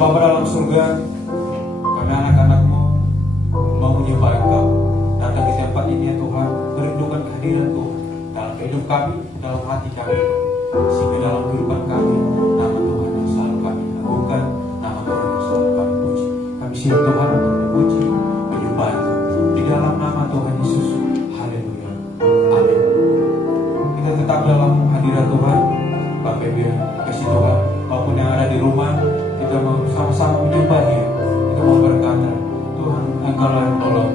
Bapa dalam surga, kami anak-anak-Mu mau menyembah Engkau, datang di tempat ini ya Tuhan, merindukan kehadiran Tuhan dalam hidup kami, dalam hati kami, sehingga dalam kehidupan kami, nama Tuhan yang selalu kami agungkan, nama Tuhan yang selalu kami puji. Kami siap Tuhan untuk memuji, menyembah Engkau di dalam nama Tuhan Yesus. Haleluya, amin. Kita tetap dalam hadirat Tuhan, Bapak Ibu yang kasih Tuhan, maupun yang ada di rumah, kita mau sama-sama menyembah Dia. Kita mau berkata, Tuhan Engkaulah yang menolong.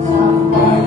Sampai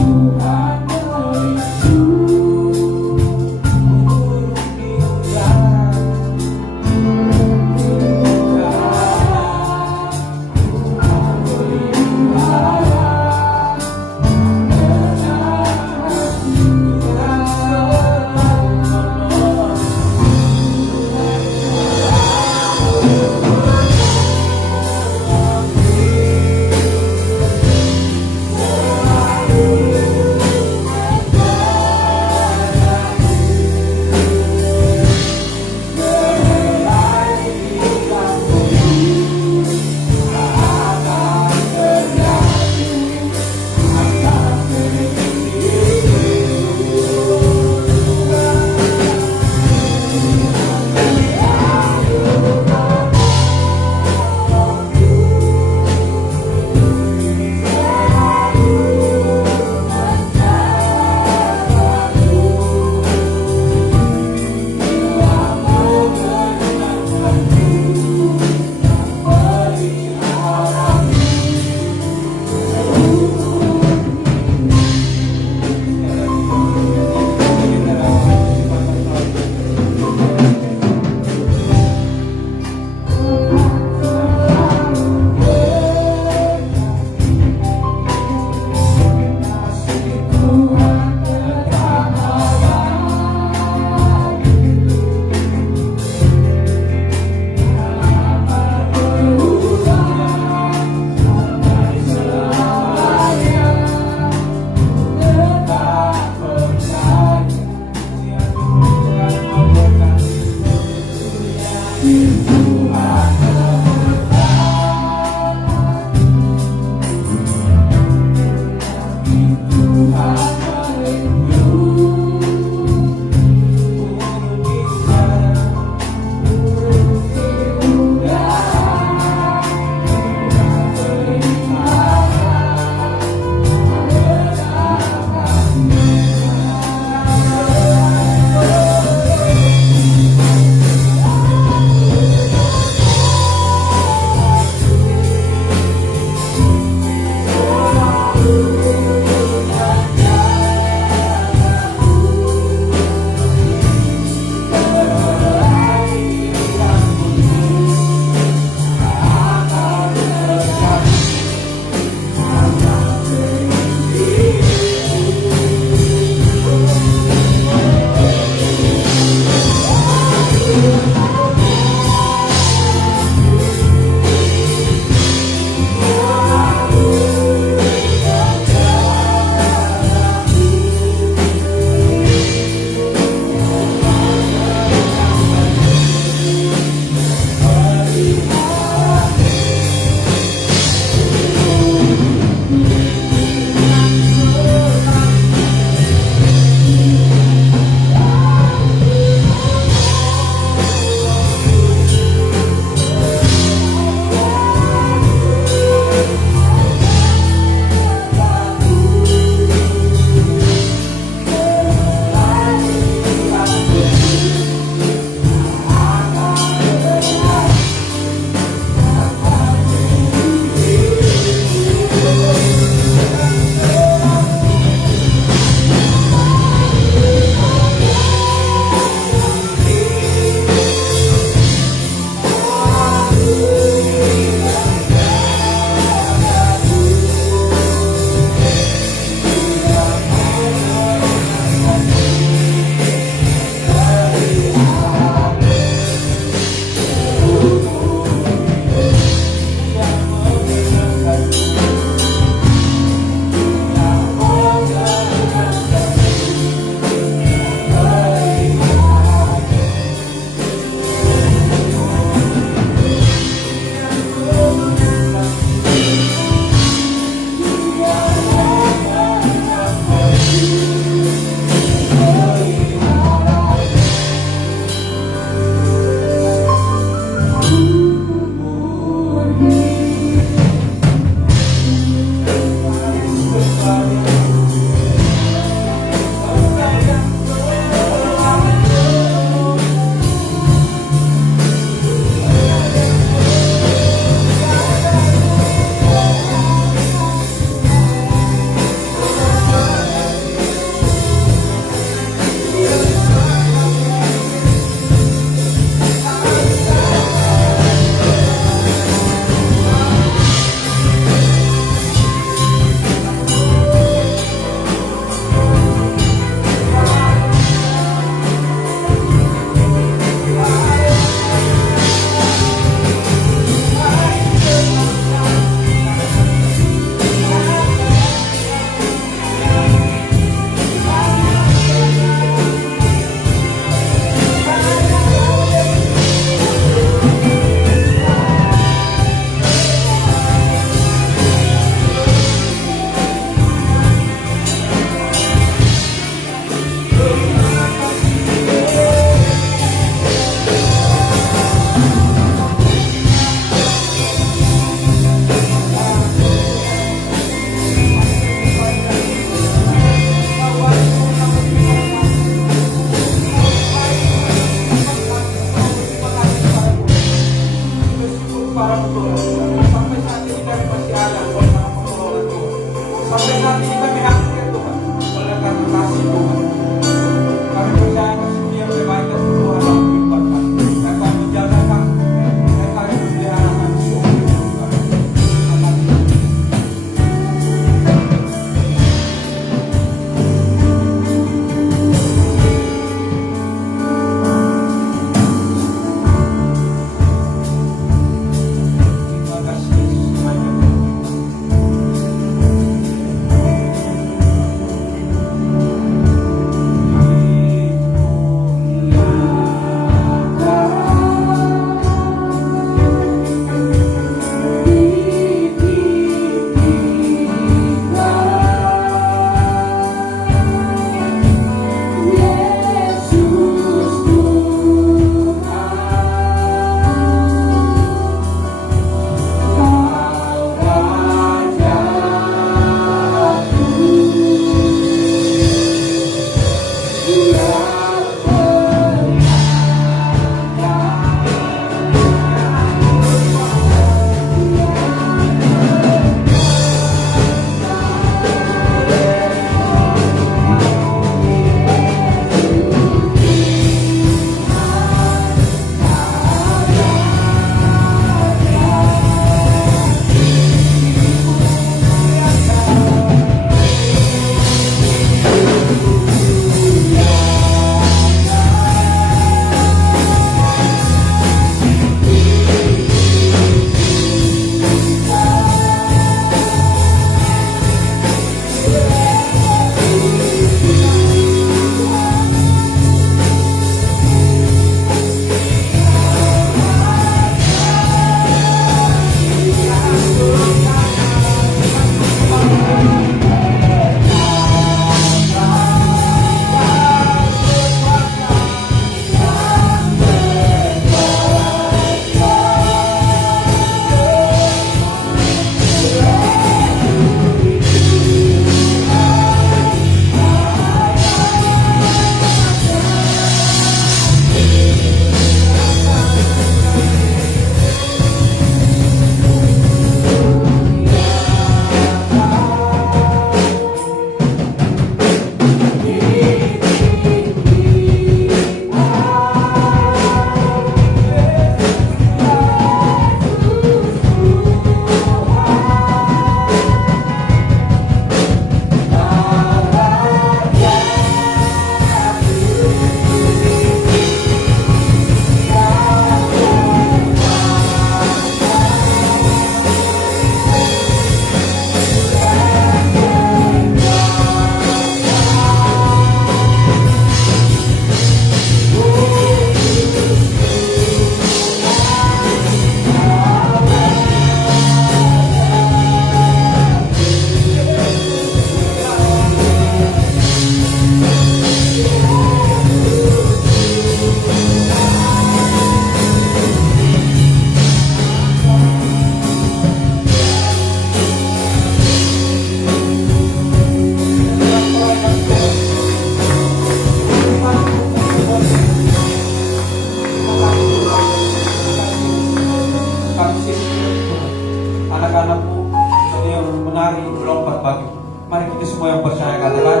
semua yang percaya katakan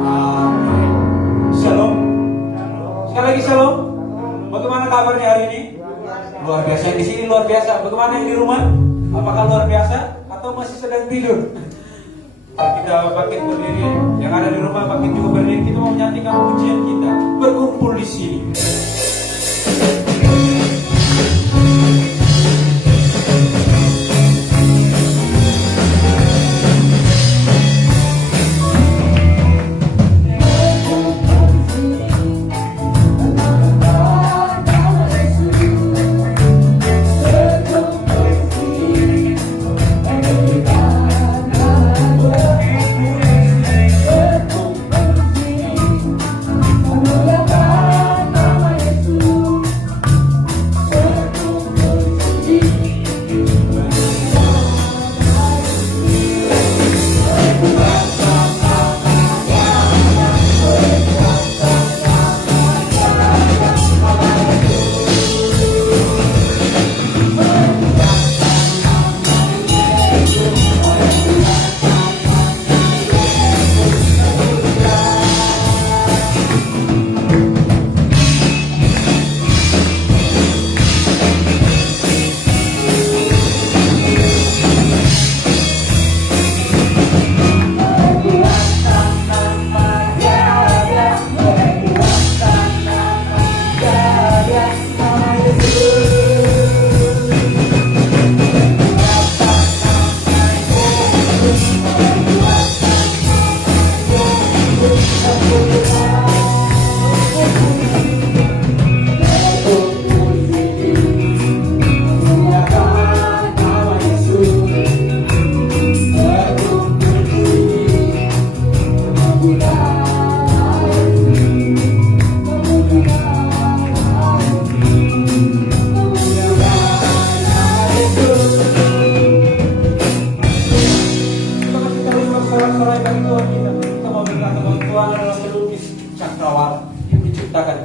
amin. Shalom. Sekali lagi shalom. Bagaimana kabarnya hari ini? Luar biasa. Di sini luar biasa. Bagaimana yang di rumah? Apakah luar biasa atau masih sedang tidur? Kita bangkit berdiri. Yang ada di rumah bangkit juga berdiri. Kita mau menyanyikan pujian kita. Berkumpul di sini.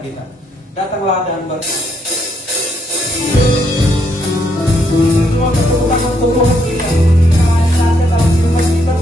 Kita datanglah dan semua keturunan Tuhan kita ada dalam kehidupan kita.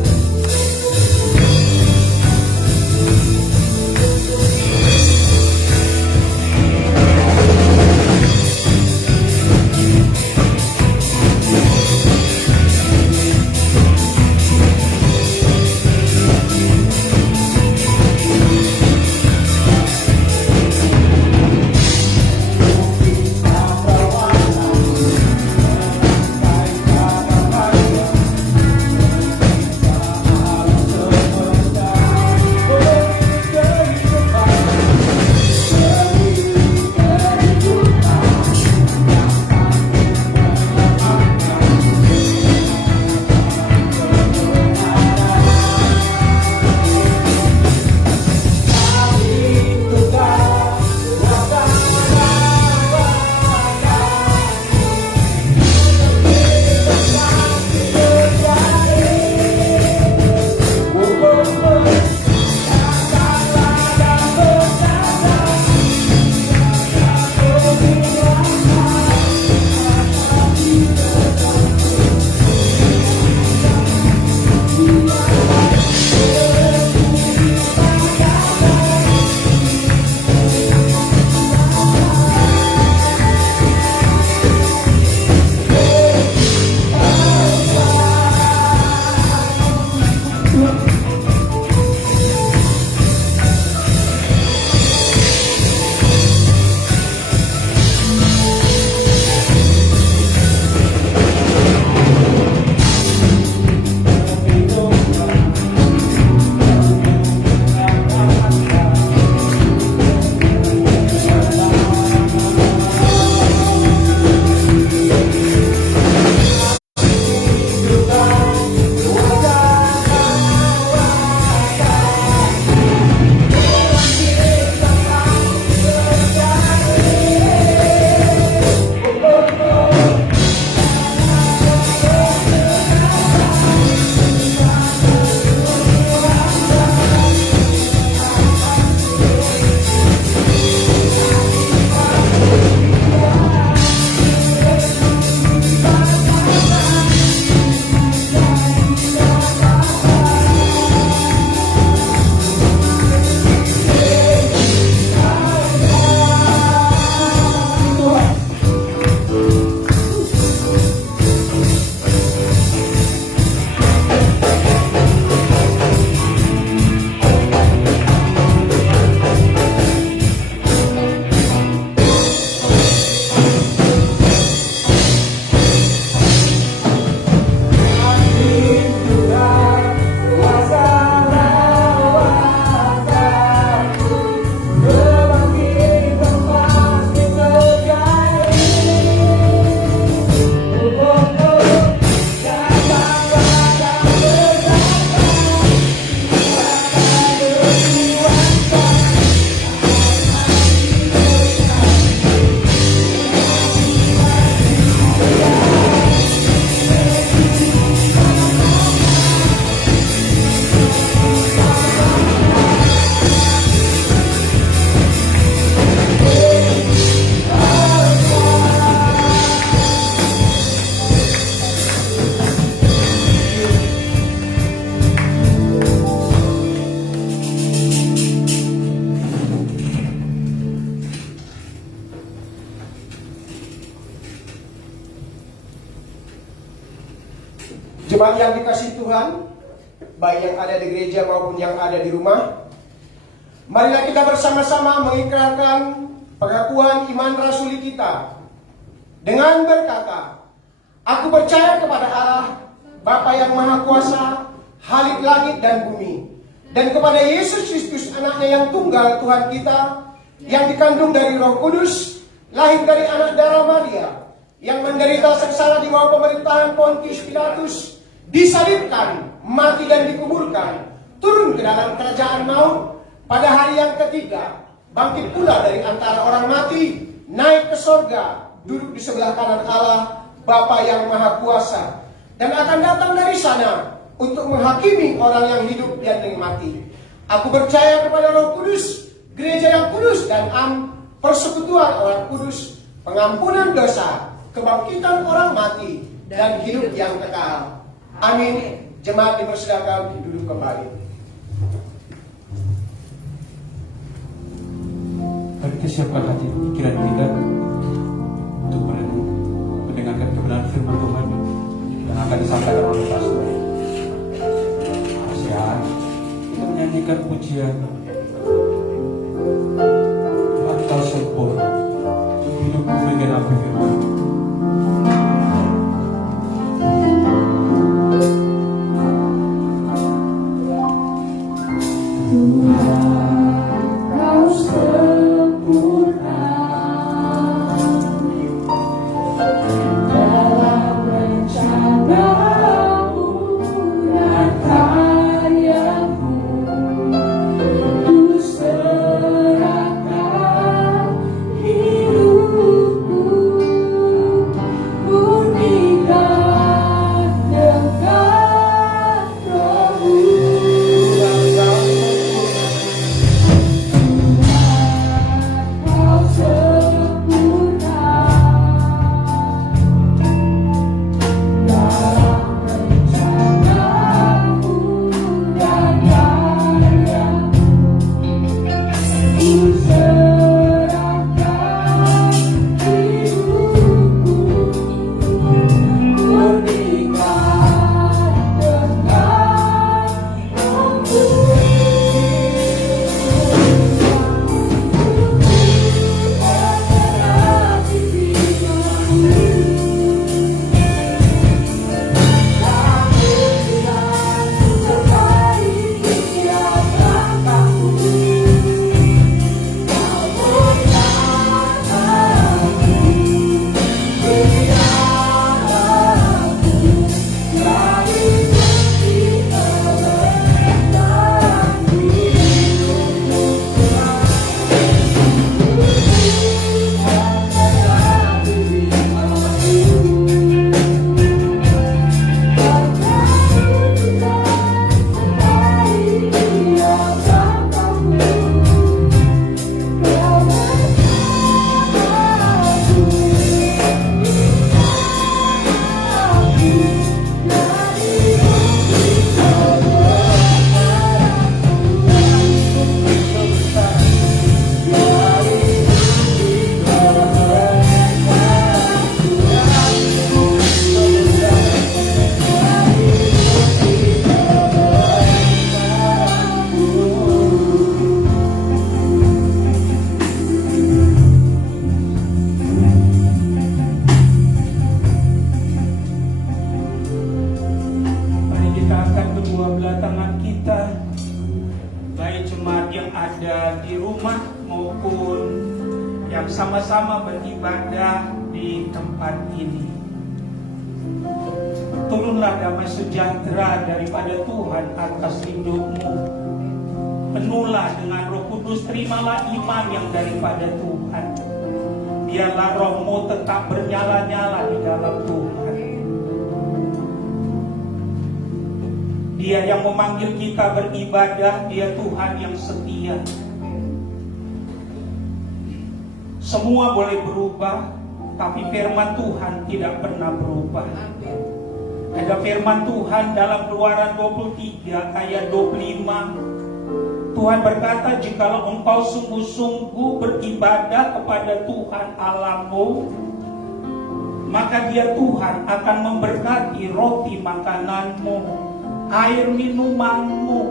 Jemaat yang dikasihi Tuhan, baik yang ada di gereja maupun yang ada di rumah, marilah kita bersama-sama mengikrarkan pengakuan iman rasuli kita dengan berkata, "Aku percaya kepada Allah, Bapa yang Maha Kuasa, Khalik langit dan bumi, dan kepada Yesus Kristus, anaknya yang tunggal Tuhan kita, yang dikandung dari Roh Kudus, lahir dari anak darah Maria, yang menderita sengsara di bawah pemerintahan Pontius Pilatus, disalibkan, mati dan dikuburkan, turun ke dalam kerajaan maut, pada hari yang ketiga bangkit pula dari antara orang mati, naik ke sorga, duduk di sebelah kanan Allah Bapa yang Maha Kuasa, dan akan datang dari sana untuk menghakimi orang yang hidup dan yang mati. Aku percaya kepada Roh Kudus, gereja yang kudus dan persekutuan orang kudus, pengampunan dosa, kebangkitan orang mati, dan hidup yang kekal. Amin. Jemaat dipersilakan duduk kembali. Mari kita siapkan hati pikiran kita untuk mendengarkan kebenaran firman Tuhan yang akan disampaikan oleh pastor. Kasihan kita menyanyikan pujian Engkau sempurna, hidupku menggenapi firman. Sama-sama beribadah di tempat ini. Turunlah damai sejahtera daripada Tuhan atas hidupmu. Penuhlah dengan Roh Kudus, terimalah iman yang daripada Tuhan. Biarlah rohmu tetap bernyala-nyala di dalam Tuhan. Dia yang memanggil kita beribadah, Dia Tuhan yang setia. Semua boleh berubah, tapi firman Tuhan tidak pernah berubah. Ada firman Tuhan dalam Keluaran 23 ayat 25. Tuhan berkata, jikalau engkau sungguh-sungguh beribadah kepada Tuhan Allahmu, maka Dia Tuhan akan memberkati roti makananmu, air minumanmu.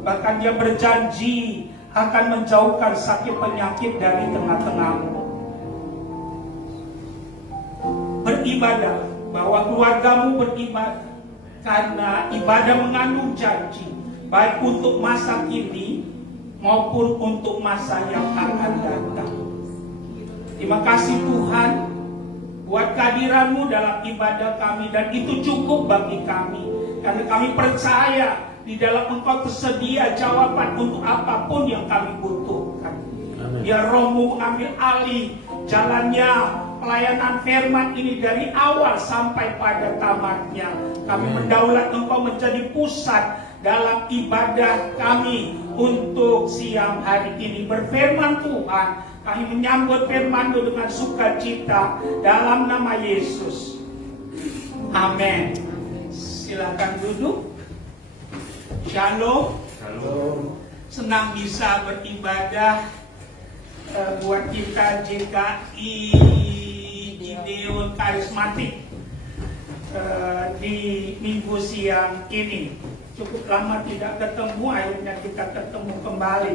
Bahkan Dia berjanji akan menjauhkan sakit penyakit dari tengah-tengahmu. Beribadah, bahwa keluargamu beribadah, karena ibadah mengandung janji, baik untuk masa kini maupun untuk masa yang akan datang. Terima kasih Tuhan buat kehadiran-Mu dalam ibadah kami, dan itu cukup bagi kami, karena kami percaya di dalam Engkau tersedia jawaban untuk apapun yang kami butuhkan. Ya Roh-Mu mengambil alih jalannya pelayanan firman ini dari awal sampai pada tamatnya. Kami mendaulat Engkau menjadi pusat dalam ibadah kami untuk siang hari ini. Berfirman Tuhan, kami menyambut firman-Mu dengan sukacita dalam nama Yesus. Amin. Silakan duduk. Shalom. Senang bisa beribadah buat kita GKI Gideon Karismatik di minggu siang ini. Cukup lama tidak ketemu, akhirnya kita ketemu kembali.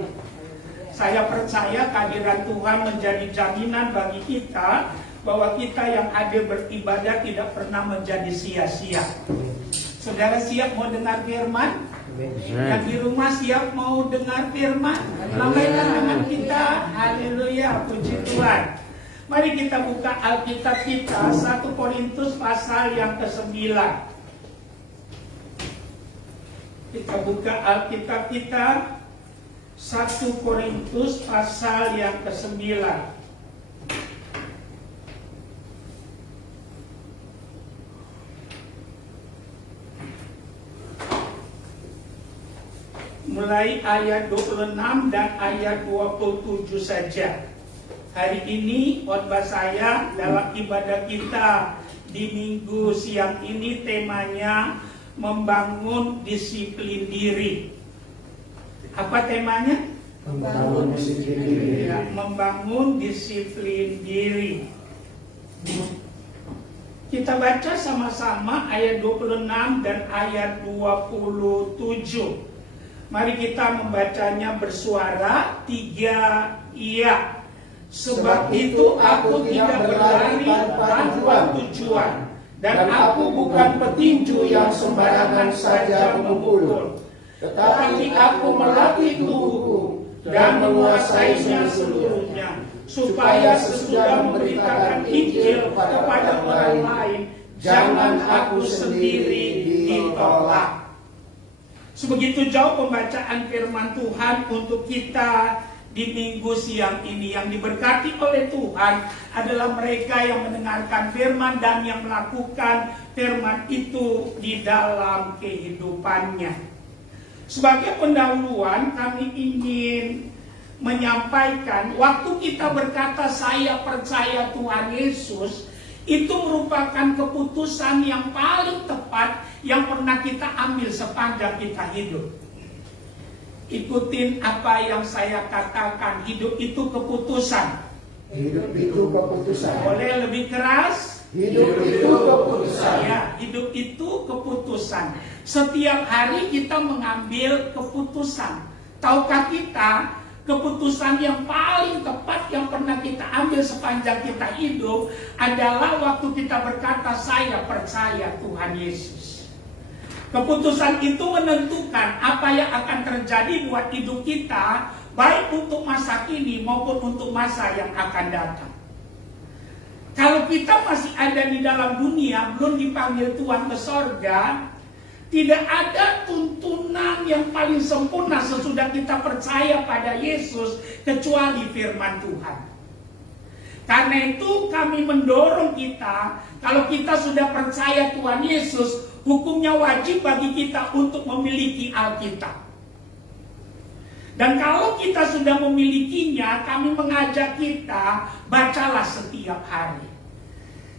Saya percaya kehadiran Tuhan menjadi jaminan bagi kita bahwa kita yang ada beribadah tidak pernah menjadi sia-sia. Saudara siap mau dengar firman? Yang di rumah siap mau dengar firman? Lambaikan tangan kita. Haleluya, puji Tuhan. Mari kita buka Alkitab kita 1 Korintus pasal yang ke-9. Kita buka Alkitab kita 1 Korintus pasal yang ke-9. Mulai ayat 26 dan ayat 27 saja. Hari ini khotbah saya dalam ibadah kita di minggu siang ini temanya membangun disiplin diri. Apa temanya? Membangun disiplin diri. Ya, membangun disiplin diri. Kita baca sama-sama ayat 26 dan ayat 27. Mari kita membacanya bersuara 3 iya. Sebab itu aku tidak berlari tanpa tujuan, dan aku bukan petinju yang sembarangan saja memukul, tetapi aku melatih tubuhku dan menguasainya seluruhnya, supaya sesudah memberitakan Injil kepada orang lain, jangan aku sendiri ditolak. Sebegitu jauh pembacaan firman Tuhan untuk kita di minggu siang ini. Yang diberkati oleh Tuhan adalah mereka yang mendengarkan firman dan yang melakukan firman itu di dalam kehidupannya. Sebagai pendahuluan, kami ingin menyampaikan, waktu kita berkata saya percaya Tuhan Yesus, itu merupakan keputusan yang paling tepat yang pernah kita ambil sepanjang kita hidup. Ikutin apa yang saya katakan, hidup itu keputusan. Hidup itu keputusan. Boleh lebih keras? Hidup itu keputusan. Ya, hidup itu keputusan. Setiap hari kita mengambil keputusan. Tahukah kita, keputusan yang paling tepat yang pernah kita ambil sepanjang kita hidup adalah waktu kita berkata saya percaya Tuhan Yesus. Keputusan itu menentukan apa yang akan terjadi buat hidup kita, baik untuk masa kini maupun untuk masa yang akan datang. Kalau kita masih ada di dalam dunia, belum dipanggil Tuhan ke sorga, tidak ada tuntunan yang paling sempurna sesudah kita percaya pada Yesus kecuali firman Tuhan. Karena itu kami mendorong kita, kalau kita sudah percaya Tuhan Yesus, hukumnya wajib bagi kita untuk memiliki Alkitab. Dan kalau kita sudah memilikinya, kami mengajak kita, bacalah setiap hari.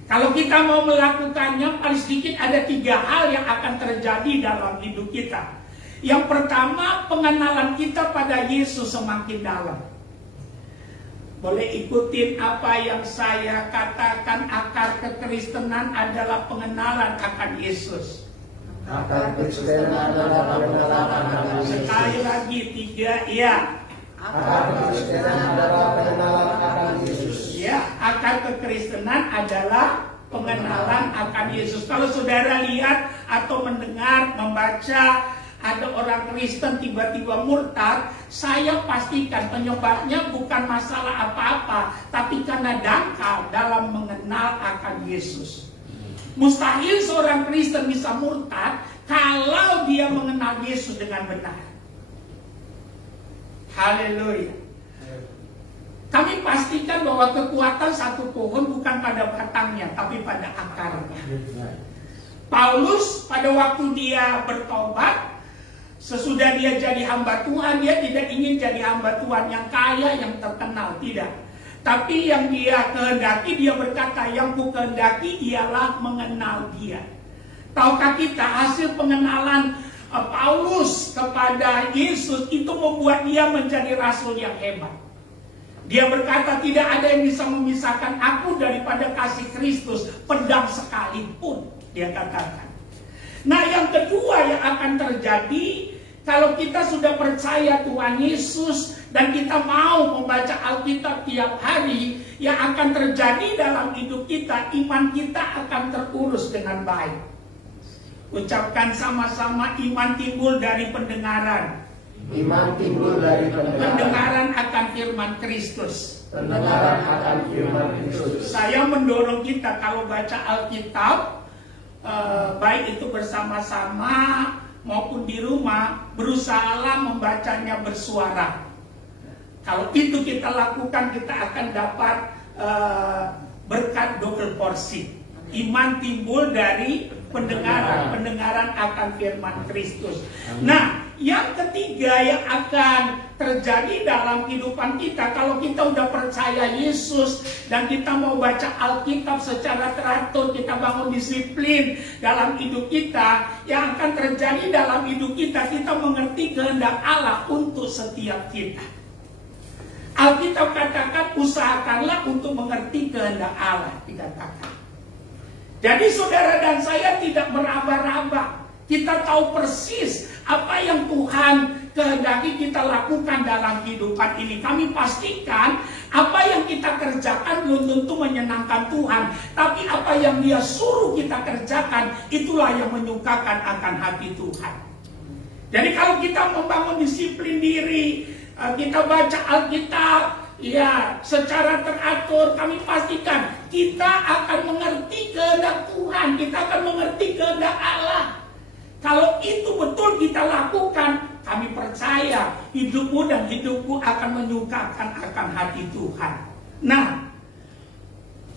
Kalau kita mau melakukannya, paling sedikit ada 3 hal yang akan terjadi dalam hidup kita. Yang pertama, pengenalan kita pada Yesus semakin dalam. Boleh ikutin apa yang saya katakan, akar kekristenan adalah pengenalan akan Yesus. Akar Kristen adalah pengenalan akan Yesus. Sekali lagi 3, ya. Akar Kristen adalah pengenalan akan Yesus. Ya, akar kekristenan adalah pengenalan akan Yesus. Kalau saudara lihat atau mendengar, membaca ada orang Kristen tiba-tiba murtad, saya pastikan penyebabnya bukan masalah apa-apa, tapi karena dangkal dalam mengenal akan Yesus. Mustahil seorang Kristen bisa murtad kalau dia mengenal Yesus dengan benar. Haleluya. Kami pastikan bahwa kekuatan satu pohon bukan pada batangnya, tapi pada akarnya. Paulus pada waktu dia bertobat, sesudah dia jadi hamba Tuhan, dia tidak ingin jadi hamba Tuhan yang kaya, yang terkenal, tidak. Tapi yang dia kehendaki, dia berkata, yang ku kehendaki ialah mengenal dia. Tahukah kita hasil pengenalan Paulus kepada Yesus itu membuat dia menjadi rasul yang hebat. Dia berkata, tidak ada yang bisa memisahkan aku daripada kasih Kristus, pedang sekalipun, dia katakan. Nah, yang kedua yang akan terjadi kalau kita sudah percaya Tuhan Yesus dan kita mau membaca Alkitab tiap hari, yang akan terjadi dalam hidup kita, iman kita akan terurus dengan baik. Ucapkan sama-sama, iman timbul dari pendengaran. Iman timbul dari Pendengaran akan firman Kristus. Pendengaran akan firman Kristus. Saya mendorong kita kalau baca Alkitab, baik itu bersama-sama maupun di rumah, berusahalah membacanya bersuara. Kalau itu kita lakukan, kita akan dapat berkat double porsi. Iman timbul dari pendengaran akan firman Kristus. Nah, yang ketiga yang akan terjadi dalam kehidupan kita, kalau kita udah percaya Yesus dan kita mau baca Alkitab secara teratur, kita bangun disiplin dalam hidup kita, yang akan terjadi dalam hidup kita, kita mengerti kehendak Allah untuk setiap kita. Alkitab katakan, usahakanlah untuk mengerti kehendak Allah, dikatakan. Jadi saudara dan saya tidak meraba-raba. Kita tahu persis apa yang Tuhan kehendaki kita lakukan dalam kehidupan ini. Kami pastikan apa yang kita kerjakan belum tentu menyenangkan Tuhan, tapi apa yang Dia suruh kita kerjakan, itulah yang menyukakan akan hati Tuhan. Jadi kalau kita membangun disiplin diri, kita baca Alkitab, ya, secara teratur, kami pastikan kita akan mengerti kehendak Tuhan, kita akan mengerti kehendak Allah. Kalau itu betul kita lakukan, kami percaya hidupmu dan hidupku akan menyukakan akan hati Tuhan. Nah,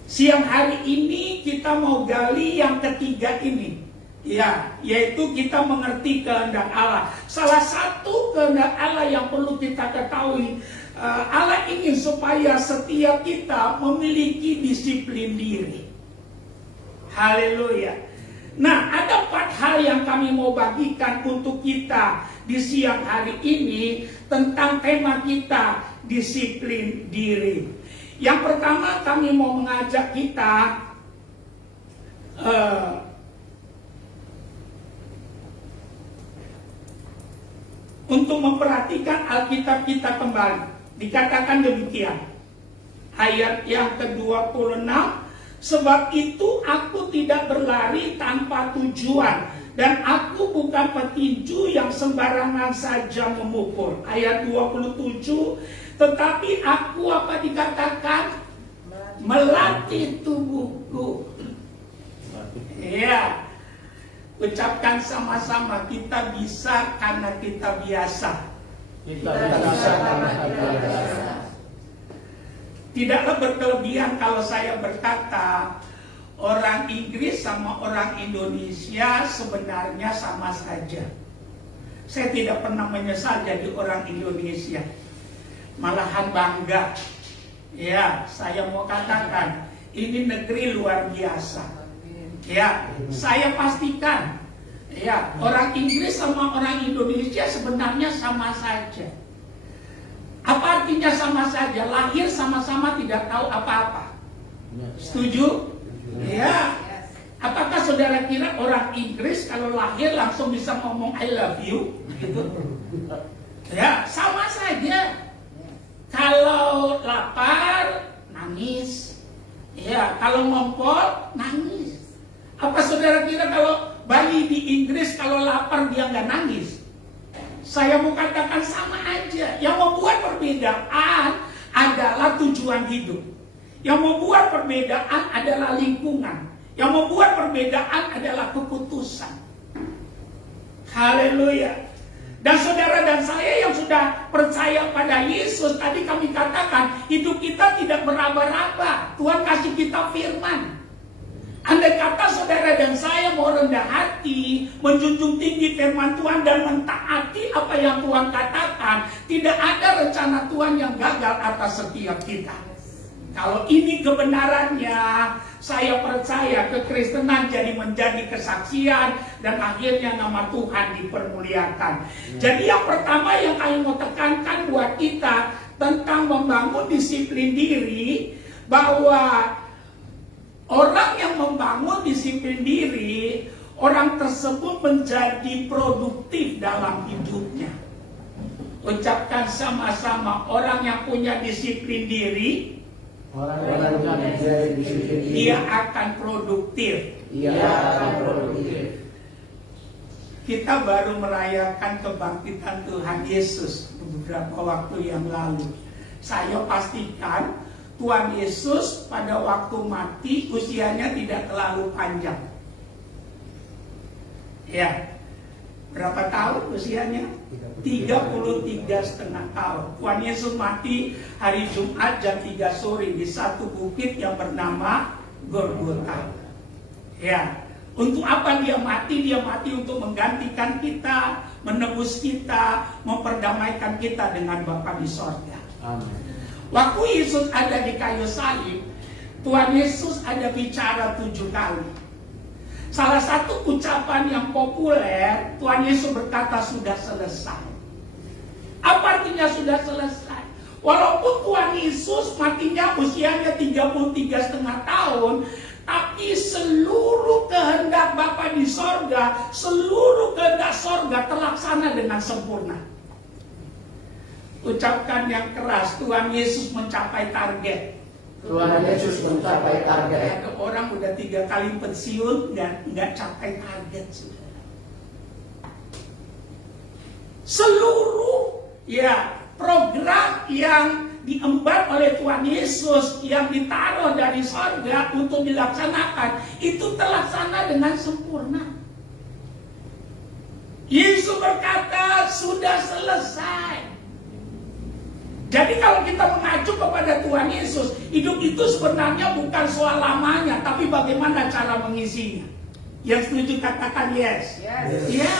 siang hari ini kita mau gali yang ketiga ini, ya, yaitu kita mengerti kehendak Allah. Salah satu kehendak Allah yang perlu kita ketahui, Allah ingin supaya setiap kita memiliki disiplin diri. Haleluya. Nah, ada 4 hal yang kami mau bagikan untuk kita di siang hari ini tentang tema kita, disiplin diri. Yang pertama, kami mau mengajak kita untuk memperhatikan Alkitab kita kembali. Dikatakan demikian, ayat yang ke-26, sebab itu aku tidak berlari tanpa tujuan, dan aku bukan petinju yang sembarangan saja memukul. Ayat 27, tetapi aku apa dikatakan? Melatih tubuhku. Ya, ucapkan sama-sama, kita bisa karena kita biasa. Kita bisa karena kita biasa. Tidaklah berkelebihan kalau saya berkata orang Inggris sama orang Indonesia sebenarnya sama saja. Saya tidak pernah menyesal jadi orang Indonesia, malahan bangga. Ya, saya mau katakan ini negeri luar biasa. Ya, saya pastikan, ya, orang Inggris sama orang Indonesia sebenarnya sama saja. Apa artinya sama saja? Lahir sama-sama tidak tahu apa-apa. Setuju? Ya. Apakah saudara kira orang Inggris kalau lahir langsung bisa ngomong I love you? Gitu? Ya, sama saja. Kalau lapar, nangis. Ya, kalau ngompol, nangis. Apa saudara kira kalau bayi di Inggris kalau lapar dia nggak nangis? Saya mau katakan sama aja. Yang membuat perbedaan adalah tujuan hidup. Yang membuat perbedaan adalah lingkungan. Yang membuat perbedaan adalah keputusan. Haleluya. Dan saudara dan saya yang sudah percaya pada Yesus, tadi kami katakan hidup kita tidak meraba-raba. Tuhan kasih kita firman. Andai kata saudara dan saya mau rendah hati, menjunjung tinggi firman Tuhan dan mentaati apa yang Tuhan katakan, tidak ada rencana Tuhan yang gagal atas setiap kita. Kalau ini kebenarannya, saya percaya kekristenan jadi menjadi kesaksian dan akhirnya nama Tuhan dipermuliakan. Jadi yang pertama yang kami mau tekankan buat kita tentang membangun disiplin diri, bahwa orang yang membangun disiplin diri, orang tersebut menjadi produktif dalam hidupnya. Ucapkan sama-sama, orang yang punya disiplin diri, dia akan produktif. Kita baru merayakan kebangkitan Tuhan Yesus beberapa waktu yang lalu. Saya pastikan Tuhan Yesus pada waktu mati usianya tidak terlalu panjang. Ya, berapa tahun usianya? 33,5 tahun. Tuhan Yesus mati hari Jumat jam 3 sore di satu bukit yang bernama Golgota. Ya, untuk apa dia mati? Dia mati untuk menggantikan kita, menebus kita, memperdamaikan kita dengan Bapa di sorga. Amin. Waktu Yesus ada di kayu salib, Tuhan Yesus ada bicara 7 kali. Salah satu ucapan yang populer, Tuhan Yesus berkata sudah selesai. Apa artinya sudah selesai? Walaupun Tuhan Yesus matinya usianya 33,5 tahun, tapi seluruh kehendak Bapa di sorga, seluruh kehendak sorga terlaksana dengan sempurna. Ucapkan yang keras, Tuhan Yesus mencapai target. Tuhan Yesus mencapai target. Ada orang udah 3 kali pensiun nggak capai target. Seluruh program yang diemban oleh Tuhan Yesus yang ditaruh dari sorga untuk dilaksanakan itu terlaksana dengan sempurna. Yesus berkata sudah selesai. Jadi kalau kita mengacu kepada Tuhan Yesus, hidup itu sebenarnya bukan soal lamanya, tapi bagaimana cara mengisinya. Yang setuju katakan yes. Ya.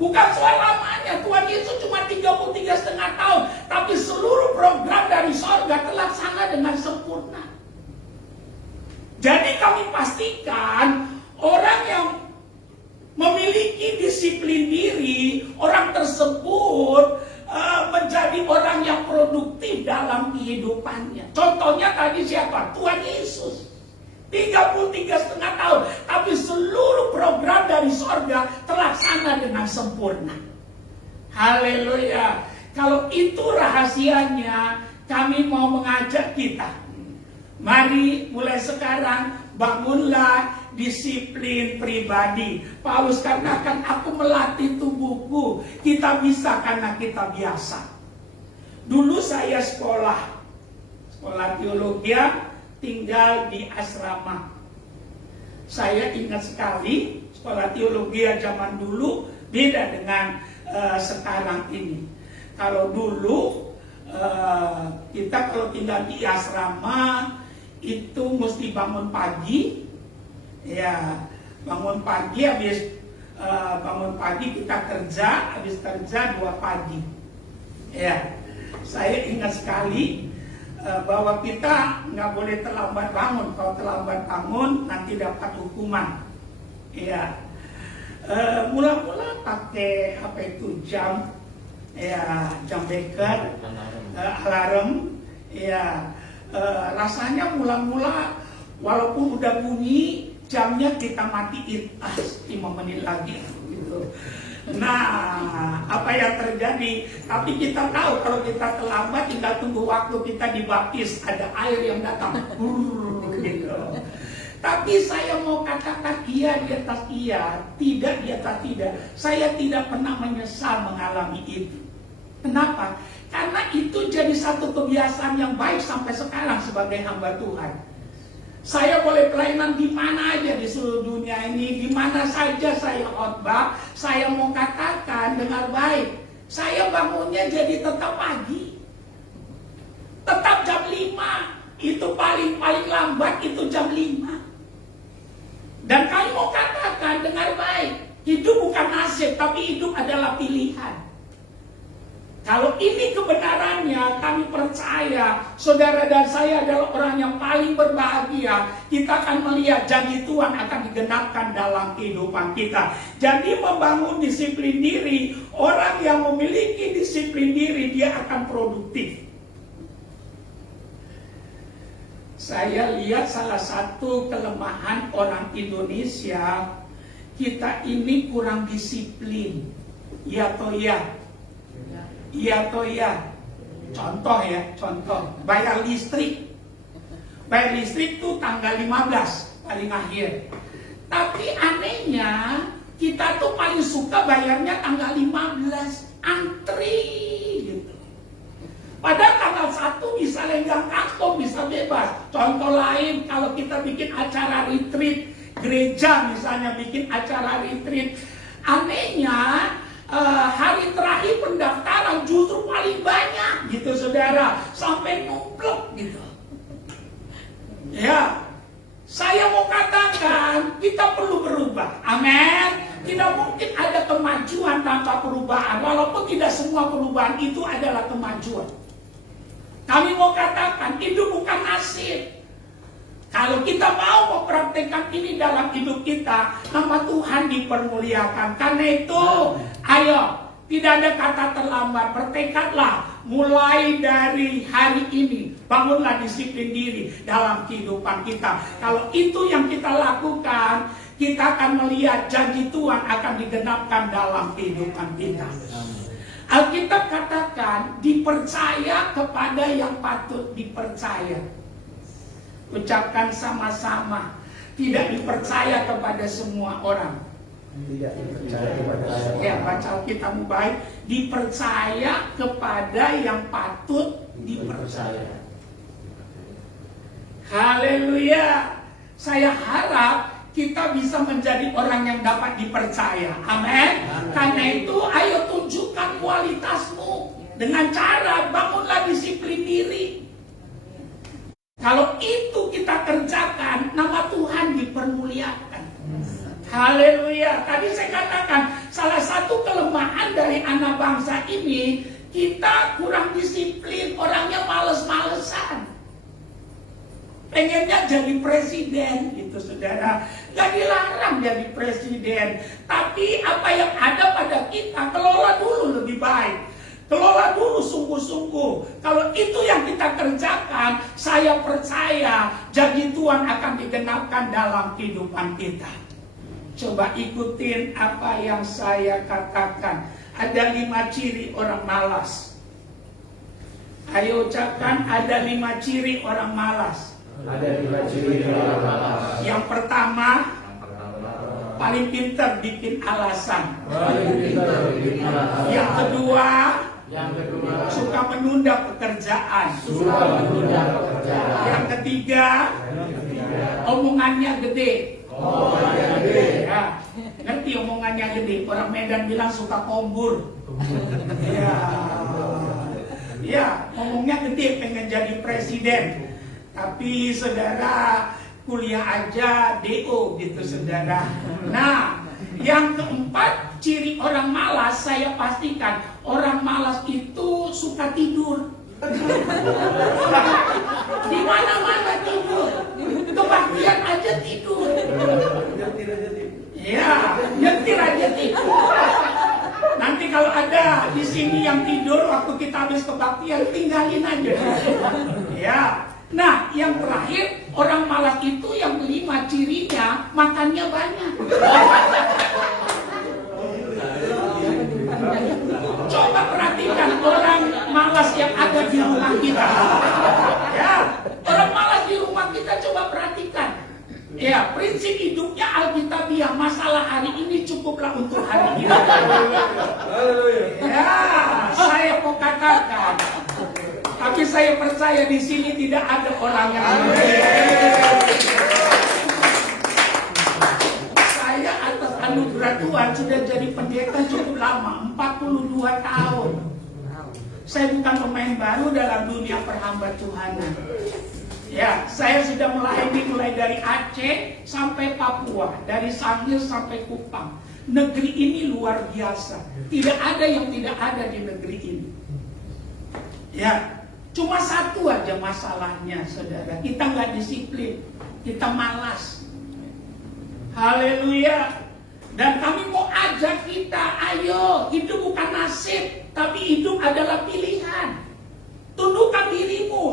Bukan soal lamanya, Tuhan Yesus cuma 33,5 tahun, tapi seluruh program dari sorga terlaksana dengan sempurna. Jadi kami pastikan orang yang memiliki disiplin diri, orang tersebut menjadi orang yang produktif dalam kehidupannya. Contohnya tadi siapa? Tuhan Yesus. 33,5 tahun, tapi seluruh program dari sorga terlaksana dengan sempurna. Haleluya. Kalau itu rahasianya, kami mau mengajak kita. Mari mulai sekarang bangunlah disiplin pribadi. Paulus katakan, aku melatih tubuhku. Kita bisa karena kita biasa. Dulu saya sekolah teologi, tinggal di asrama. Saya ingat sekali sekolah teologi zaman dulu beda dengan sekarang ini. Kalau dulu kita kalau tinggal di asrama itu mesti bangun pagi. Ya, bangun pagi, habis bangun pagi kita kerja, habis kerja 2 pagi. Ya, saya ingat sekali bahwa kita nggak boleh terlambat bangun. Kalau terlambat bangun nanti dapat hukuman. Ya, mula-mula pakai apa itu jam ya jam beker, alarm, ya rasanya mula-mula walaupun udah bunyi jamnya kita matiin 5 menit lagi gitu. Nah, apa yang terjadi? Tapi kita tahu kalau kita terlambat tinggal tunggu waktu kita dibaptis, ada air yang datang. Gitu. Tapi saya mau katakan iya di atas iya, tidak di atas tidak. Saya tidak pernah menyesal mengalami itu. Kenapa? Karena itu jadi satu kebiasaan yang baik sampai sekarang sebagai hamba Tuhan. Saya boleh pelayanan di mana aja di seluruh dunia ini, di mana saja saya khotbah, saya mau katakan dengar baik. Saya bangunnya jadi tetap pagi. Tetap jam 5. Itu paling lambat itu jam 5. Dan kami mau katakan dengar baik. Hidup bukan nasib, tapi hidup adalah pilihan. Kalau ini kebenarannya, kami percaya saudara dan saya adalah orang yang paling berbahagia. Kita akan melihat janji Tuhan akan digenapkan dalam kehidupan kita. Jadi membangun disiplin diri, orang yang memiliki disiplin diri, dia akan produktif. Saya lihat salah satu kelemahan orang Indonesia, kita ini kurang disiplin. Ya toh ya. Iya atau iya. Contoh bayar listrik. Bayar listrik tuh tanggal 15 paling akhir. Tapi anehnya kita tuh paling suka bayarnya tanggal 15, antri gitu. Padahal tanggal 1 bisa lenggang kantong, bisa bebas. Contoh lain, kalau kita bikin acara retreat, gereja misalnya bikin acara retreat, anehnya hari terakhir pendaftaran justru paling banyak gitu saudara, sampai numplok gitu. Ya, saya mau katakan kita perlu berubah. Amin. Tidak mungkin ada kemajuan tanpa perubahan, walaupun tidak semua perubahan itu adalah kemajuan. Kami mau katakan hidup bukan nasib. Kalau kita mau mempraktekkan ini dalam hidup kita, nama Tuhan dipermuliakan. Karena itu, ayo, tidak ada kata terlambat. Bertekadlah mulai dari hari ini. Bangunlah disiplin diri dalam kehidupan kita. Kalau itu yang kita lakukan, kita akan melihat janji Tuhan akan digenapkan dalam kehidupan kita. Alkitab katakan, dipercaya kepada yang patut dipercaya. Ucapkan sama-sama, tidak dipercaya kepada semua orang. Tidak dipercaya kepada semua orang. Ya, baca Alkitabmu baik. Dipercaya kepada yang patut dipercaya. Haleluya. Saya harap kita bisa menjadi orang yang dapat dipercaya. Amin. Karena itu, ayo tunjukkan kualitasmu dengan cara bangunlah disiplin diri. Kalau itu kita kerjakan, nama Tuhan dipermuliakan. Haleluya. Tadi saya katakan, salah satu kelemahan dari anak bangsa ini, kita kurang disiplin, orangnya males-malesan. Pengennya jadi presiden, gitu saudara. Gak dilarang jadi presiden. Tapi apa yang ada pada kita, kelola dulu lebih baik. Kelola dulu sungguh-sungguh. Kalau itu yang kita kerjakan, saya percaya janji Tuhan akan digenapkan dalam kehidupan kita. Coba ikutin apa yang saya katakan. Ada 5 ciri orang malas. Ayo ucapkan, ada 5 ciri orang malas. Ada 5 ciri orang malas. Yang pertama, paling pintar bikin alasan. Yang kedua, suka menunda pekerjaan. Yang ketiga, omongannya gede. Ya, ngerti omongannya gede. Orang Medan bilang suka kombur. Ya, ngomongnya gede, pengen jadi presiden. Tapi saudara kuliah aja DO gitu saudara. Nah, yang keempat, ciri orang malas, saya pastikan orang malas itu suka tidur. Di mana-mana tidur. Kebaktian aja tidur. Ya, nyetir aja tidur. Nanti kalau ada di sini Ini yang tidur waktu kita habis kebaktian, tinggalin aja. Ya. Nah, yang terakhir, orang malas itu yang kelima cirinya makannya banyak. Coba perhatikan orang malas yang ada di rumah kita. Ya, orang malas di rumah kita coba perhatikan. Ya, prinsip hidupnya Alkitabiah, masalah hari ini cukuplah untuk hari ini. Ya, saya mau katakan, tapi saya percaya di sini tidak ada orang yang saya atas anugerah Tuhan sudah jadi pendeta cukup lama, 42 tahun. Saya bukan pemain baru dalam dunia perhamba Tuhanan. Ya, saya sudah melayani mulai dari Aceh sampai Papua, dari Sangir sampai Kupang. Negeri ini luar biasa. Tidak ada yang tidak ada di negeri ini. Ya, cuma satu aja masalahnya, saudara. Kita nggak disiplin, kita malas. Haleluya. Dan kami mau ajak kita, ayo, hidup bukan nasib, tapi hidup adalah pilihan. Tundukkan dirimu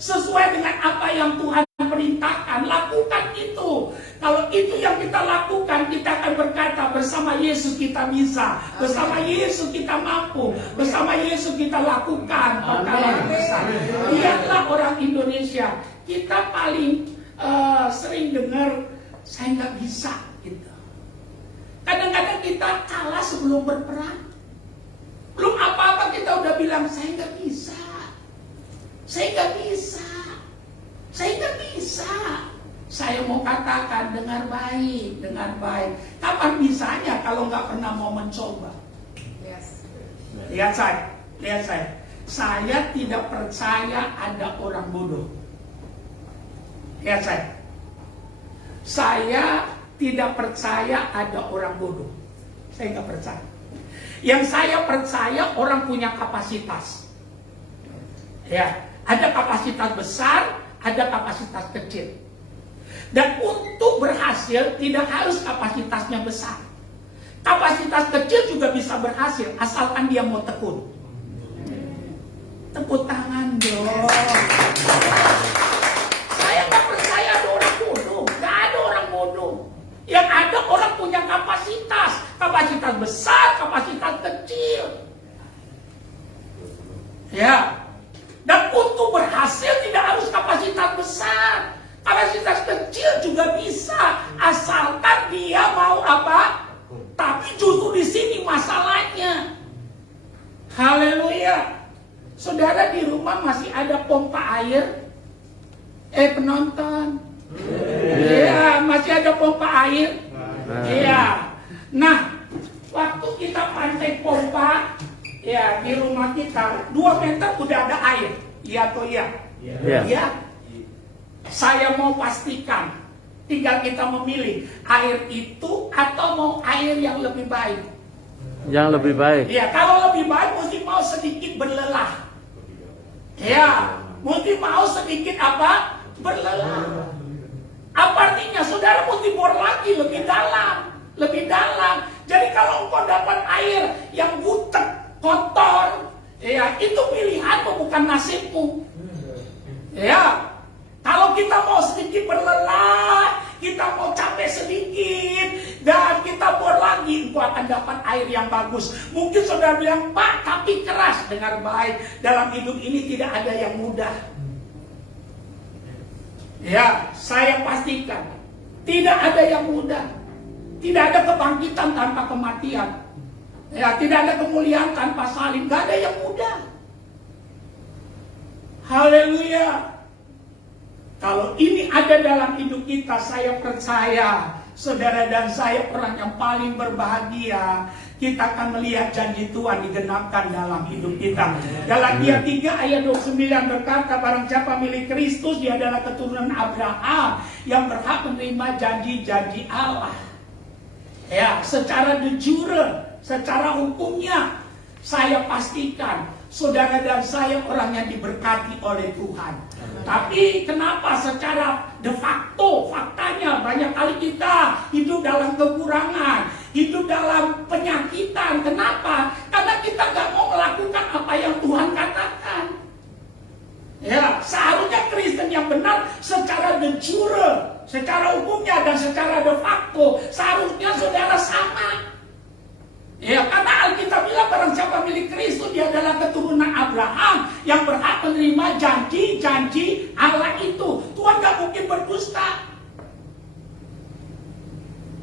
sesuai dengan apa yang Tuhan perintahkan, lakukan itu. Kalau itu yang kita lakukan, kita akan berkata, bersama Yesus kita bisa, bersama Yesus kita mampu, bersama Yesus kita lakukan perkara yang besar. Lihatlah orang Indonesia, kita paling sering dengar, saya nggak bisa gitu. Kadang-kadang kita kalah sebelum berperang. Belum apa-apa kita udah bilang, saya nggak bisa. Saya nggak bisa. Saya nggak bisa. Saya mau katakan, dengar baik, dengar baik. Kapan bisanya kalau nggak pernah mau mencoba? Yes. Lihat saya, lihat saya. Saya tidak percaya ada orang bodoh. Lihat saya. Saya tidak percaya ada orang bodoh. Saya nggak percaya. Yang saya percaya orang punya kapasitas. Ya, ada kapasitas besar, ada kapasitas kecil. Dan untuk berhasil tidak harus kapasitasnya besar. Kapasitas kecil juga bisa berhasil asalkan dia mau tekun. Tepuk tangan dong. Saya nggak percaya ada orang bodoh. Nggak ada orang bodoh. Yang ada orang punya kapasitas. Kapasitas besar, kapasitas kecil. Ya. Dan untuk berhasil tidak harus kapasitas besar. Kapasitas kecil juga bisa. Asalkan dia mau apa? Tapi justru di sini masalahnya. Haleluya. Saudara di rumah masih ada pompa air? Penonton. Iya, masih ada pompa air? Iya. Nah, waktu kita pancing pompa, ya di rumah kita 2 meter udah ada air. Iya atau iya? Iya. Saya mau pastikan, tinggal kita memilih air itu atau mau air yang lebih baik. Yang lebih baik. Ya, kalau lebih baik mesti mau sedikit berlelah. Ya, mesti mau sedikit apa? Berlelah. Apa artinya? Saudara mesti bor lagi lebih dalam, lebih dalam. Jadi kalau engkau dapat air yang butek, kotor, ya itu pilihanmu bukan nasibmu. Ya, kalau kita mau sedikit berlelah, kita mau capek sedikit, dan kita bor lagi, engkau akan dapat air yang bagus. Mungkin saudara bilang, Pak, tapi keras. Dengar baik, dalam hidup ini tidak ada yang mudah. Ya, saya pastikan, tidak ada yang mudah. Tidak ada kebangkitan tanpa kematian. Ya, tidak ada kemuliaan tanpa salib. Tidak ada yang mudah. Haleluya. Kalau ini ada dalam hidup kita, saya percaya saudara dan saya orang yang paling berbahagia. Kita akan melihat janji Tuhan digenapkan dalam hidup kita. Galatia 3 ayat 29 berkata, barang siapa milik Kristus, dia adalah keturunan Abraham yang berhak menerima janji-janji Allah. Ya, secara de jure, secara hukumnya, saya pastikan saudara dan saya orang yang diberkati oleh Tuhan. Tapi kenapa secara de facto, faktanya banyak kali kita hidup dalam kekurangan, hidup dalam penyakitan. Kenapa? Karena kita gak mau melakukan secara de jure, secara hukumnya dan secara de facto seharusnya saudara sama. Ya, karena Alkitab bilang barang siapa milik Kristus dia adalah keturunan Abraham yang berhak menerima janji-janji Allah itu. Tuhan gak mungkin berdusta.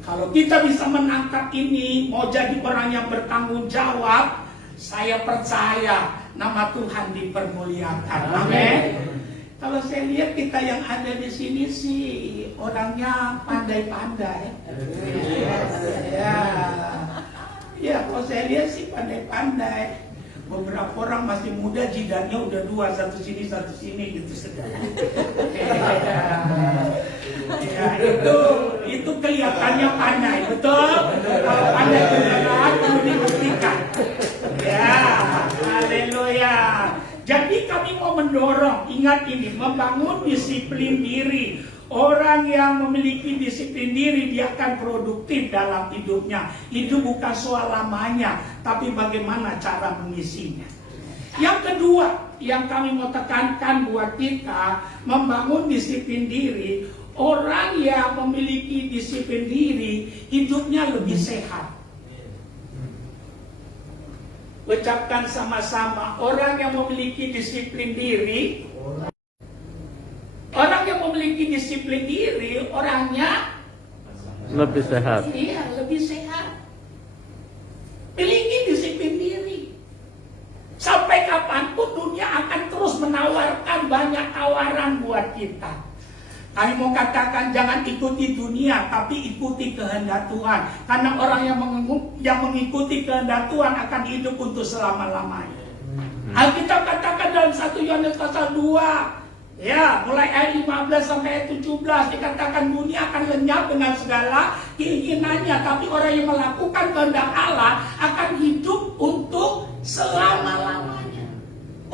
Kalau kita bisa menangkap ini, mau jadi orang yang bertanggung jawab, saya percaya nama Tuhan dipermuliakan. Amin. Kalau saya lihat kita yang ada di sini sih orangnya pandai-pandai. Ya, kalau saya lihat sih pandai-pandai. Beberapa orang masih muda, jidatnya udah dua, satu sini gitu. Itu kelihatannya pandai, betul? Kalau pandai beneran perlu dibuktikan. Ya, haleluya. Jadi kami mau mendorong, ingat ini, membangun disiplin diri. Orang yang memiliki disiplin diri, dia akan produktif dalam hidupnya. Itu bukan soal lamanya, tapi bagaimana cara mengisinya. Yang kedua, yang kami mau tekankan buat kita, membangun disiplin diri. Orang yang memiliki disiplin diri, hidupnya lebih sehat. Ucapkan sama-sama, orang yang memiliki disiplin diri, orang yang memiliki disiplin diri, orangnya lebih sehat. Iya, lebih sehat. Miliki disiplin diri. Sampai kapanpun dunia akan terus menawarkan banyak tawaran buat kita. Kami mau katakan jangan ikuti dunia, tapi ikuti kehendak Tuhan. Karena orang yang mengikuti kehendak Tuhan akan hidup untuk selama-lamanya. Alkitab katakan dalam 1 Yohanes pasal 2, ya, mulai ayat 15 sampai ayat 17 dikatakan dunia akan lenyap dengan segala keinginannya, tapi orang yang melakukan kehendak Allah akan hidup untuk selama-lamanya.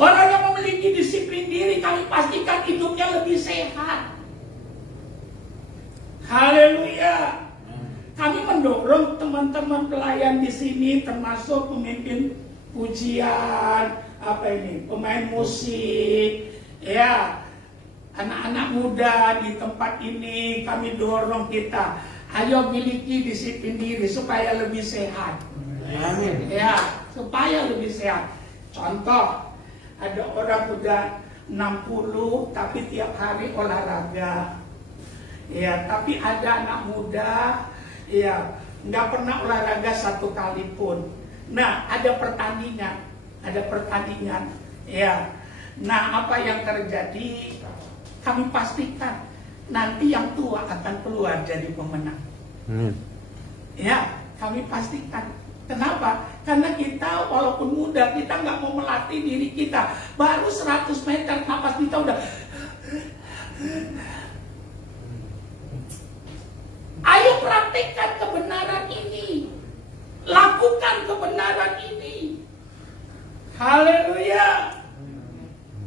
Orang yang memiliki disiplin diri, kami pastikan hidupnya lebih sehat. Haleluya. Kami mendorong teman-teman pelayan di sini, termasuk pemimpin pujian, pemain musik, ya, anak-anak muda di tempat ini, kami dorong kita, ayo miliki disiplin diri supaya lebih sehat. Amin. Ya, supaya lebih sehat. Contoh, ada orang udah 60 tapi tiap hari olahraga. Ya, tapi ada anak muda, ya, nggak pernah olahraga 1 kali pun. Nah, ada pertandingan, ya. Nah, apa yang terjadi? Kami pastikan nanti yang tua akan keluar jadi pemenang. Ya, kami pastikan. Kenapa? Karena kita walaupun muda, kita nggak mau melatih diri kita. Baru 100 meter, napas kita udah. Ayo praktikkan kebenaran ini. Lakukan kebenaran ini. Haleluya.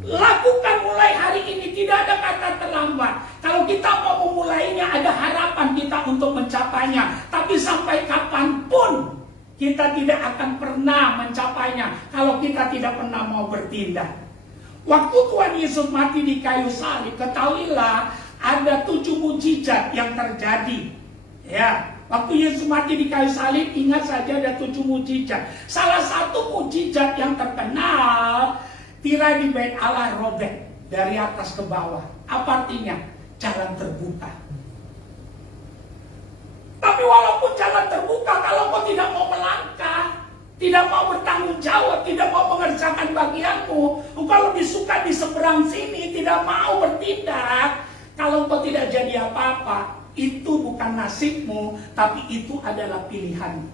Lakukan mulai hari ini, tidak ada kata terlambat. Kalau kita mau memulainya, ada harapan kita untuk mencapainya. Tapi sampai kapanpun kita tidak akan pernah mencapainya kalau kita tidak pernah mau bertindak. Waktu Tuhan Yesus mati di kayu salib, ketahuilah ada 7 mujizat yang terjadi. Ya, waktu Yesus mati di kayu salib, ingat saja ada 7 mujizat. Salah satu mujizat yang terkenal, tirai di bait Allah robek dari atas ke bawah. Apa artinya? Jalan terbuka. Tapi walaupun jalan terbuka, kalau kau tidak mau melangkah, tidak mau bertanggung jawab, tidak mau mengerjakan bagianmu, engkau lebih suka di seberang sini, tidak mau bertindak, kalau kau tidak jadi apa-apa, itu bukan nasibmu, tapi itu adalah pilihanmu.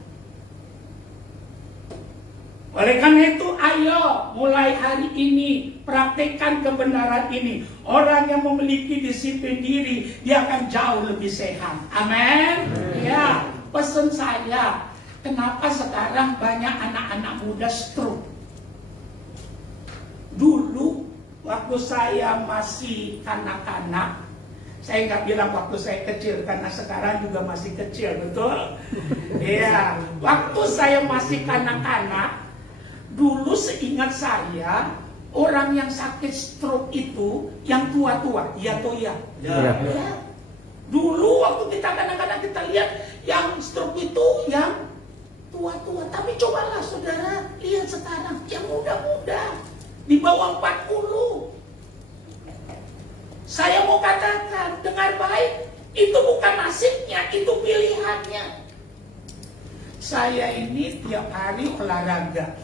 Oleh karena itu, ayo mulai hari ini praktekkan kebenaran ini. Orang yang memiliki disiplin diri, dia akan jauh lebih sehat. Amin. Ya, pesan saya, kenapa sekarang banyak anak-anak muda stroke? Dulu waktu saya masih kanak-kanak, saya nggak bilang waktu saya kecil karena sekarang juga masih kecil, betul? Ya, waktu saya masih kanak-kanak, dulu seingat saya orang yang sakit stroke itu yang tua-tua, iya atau iya? Ya. Ya. Dulu waktu kita kadang-kadang kita lihat yang stroke itu yang tua-tua. Tapi cobalah saudara lihat sekarang yang muda-muda di bawah 40. Saya mau katakan dengar baik, itu bukan nasibnya, itu pilihannya. Saya ini tiap hari olahraga.